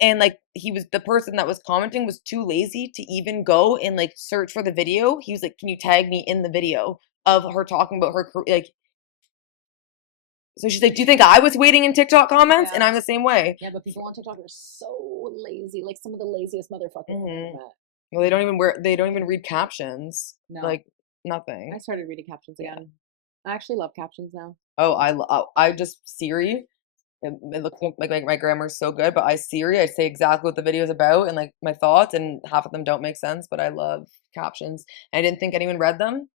and like, the person that was commenting was too lazy to even go and like search for the video. He was like, can you tag me in the video of her talking about her career? Like, so she's like, do you think I was waiting in TikTok comments? Yeah. And I'm the same way. Yeah, but people on TikTok are so lazy. Like, some of the laziest motherfuckers I've ever met. Well, they don't even read captions. No. Like, nothing. I started reading captions again. I actually love captions now. Oh, I just Siri. It looks like my grammar's so good, but I say exactly what the video is about and like my thoughts, and half of them don't make sense, but I love captions. I didn't think anyone read them.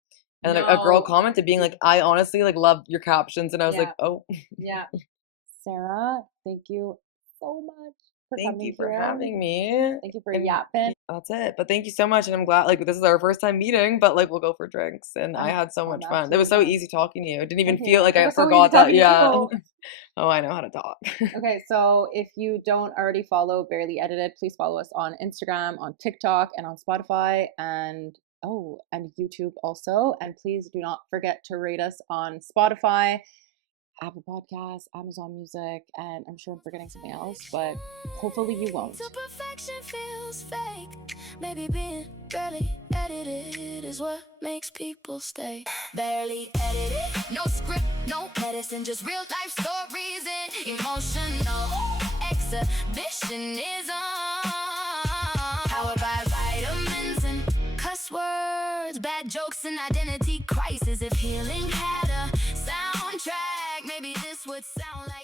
And then a girl commented being like, I honestly like love your captions. And I was like, oh. Yeah. Sarah, thank you so much for Thank coming you for here. having me. Thank you for yapping. That's it. But thank you so much. And I'm glad, like, this is our first time meeting, but like, we'll go for drinks. And I had so much fun. It was so easy talking to you. It didn't even feel like I forgot that. Yeah. Oh, I know how to talk. Okay, so if you don't already follow Barely Edited, please follow us on Instagram, on TikTok, and on Spotify, and YouTube also. And please do not forget to rate us on Spotify, Apple Podcasts, Amazon Music, and I'm sure I'm forgetting something else, but hopefully you won't. So perfection feels fake. Maybe being barely edited is what makes people stay. Barely edited, no script, no medicine, just real life stories and emotional exhibitionism. Powered by vitamins and cuss words, bad jokes and identity crisis. If healing had a soundtrack, maybe this would sound like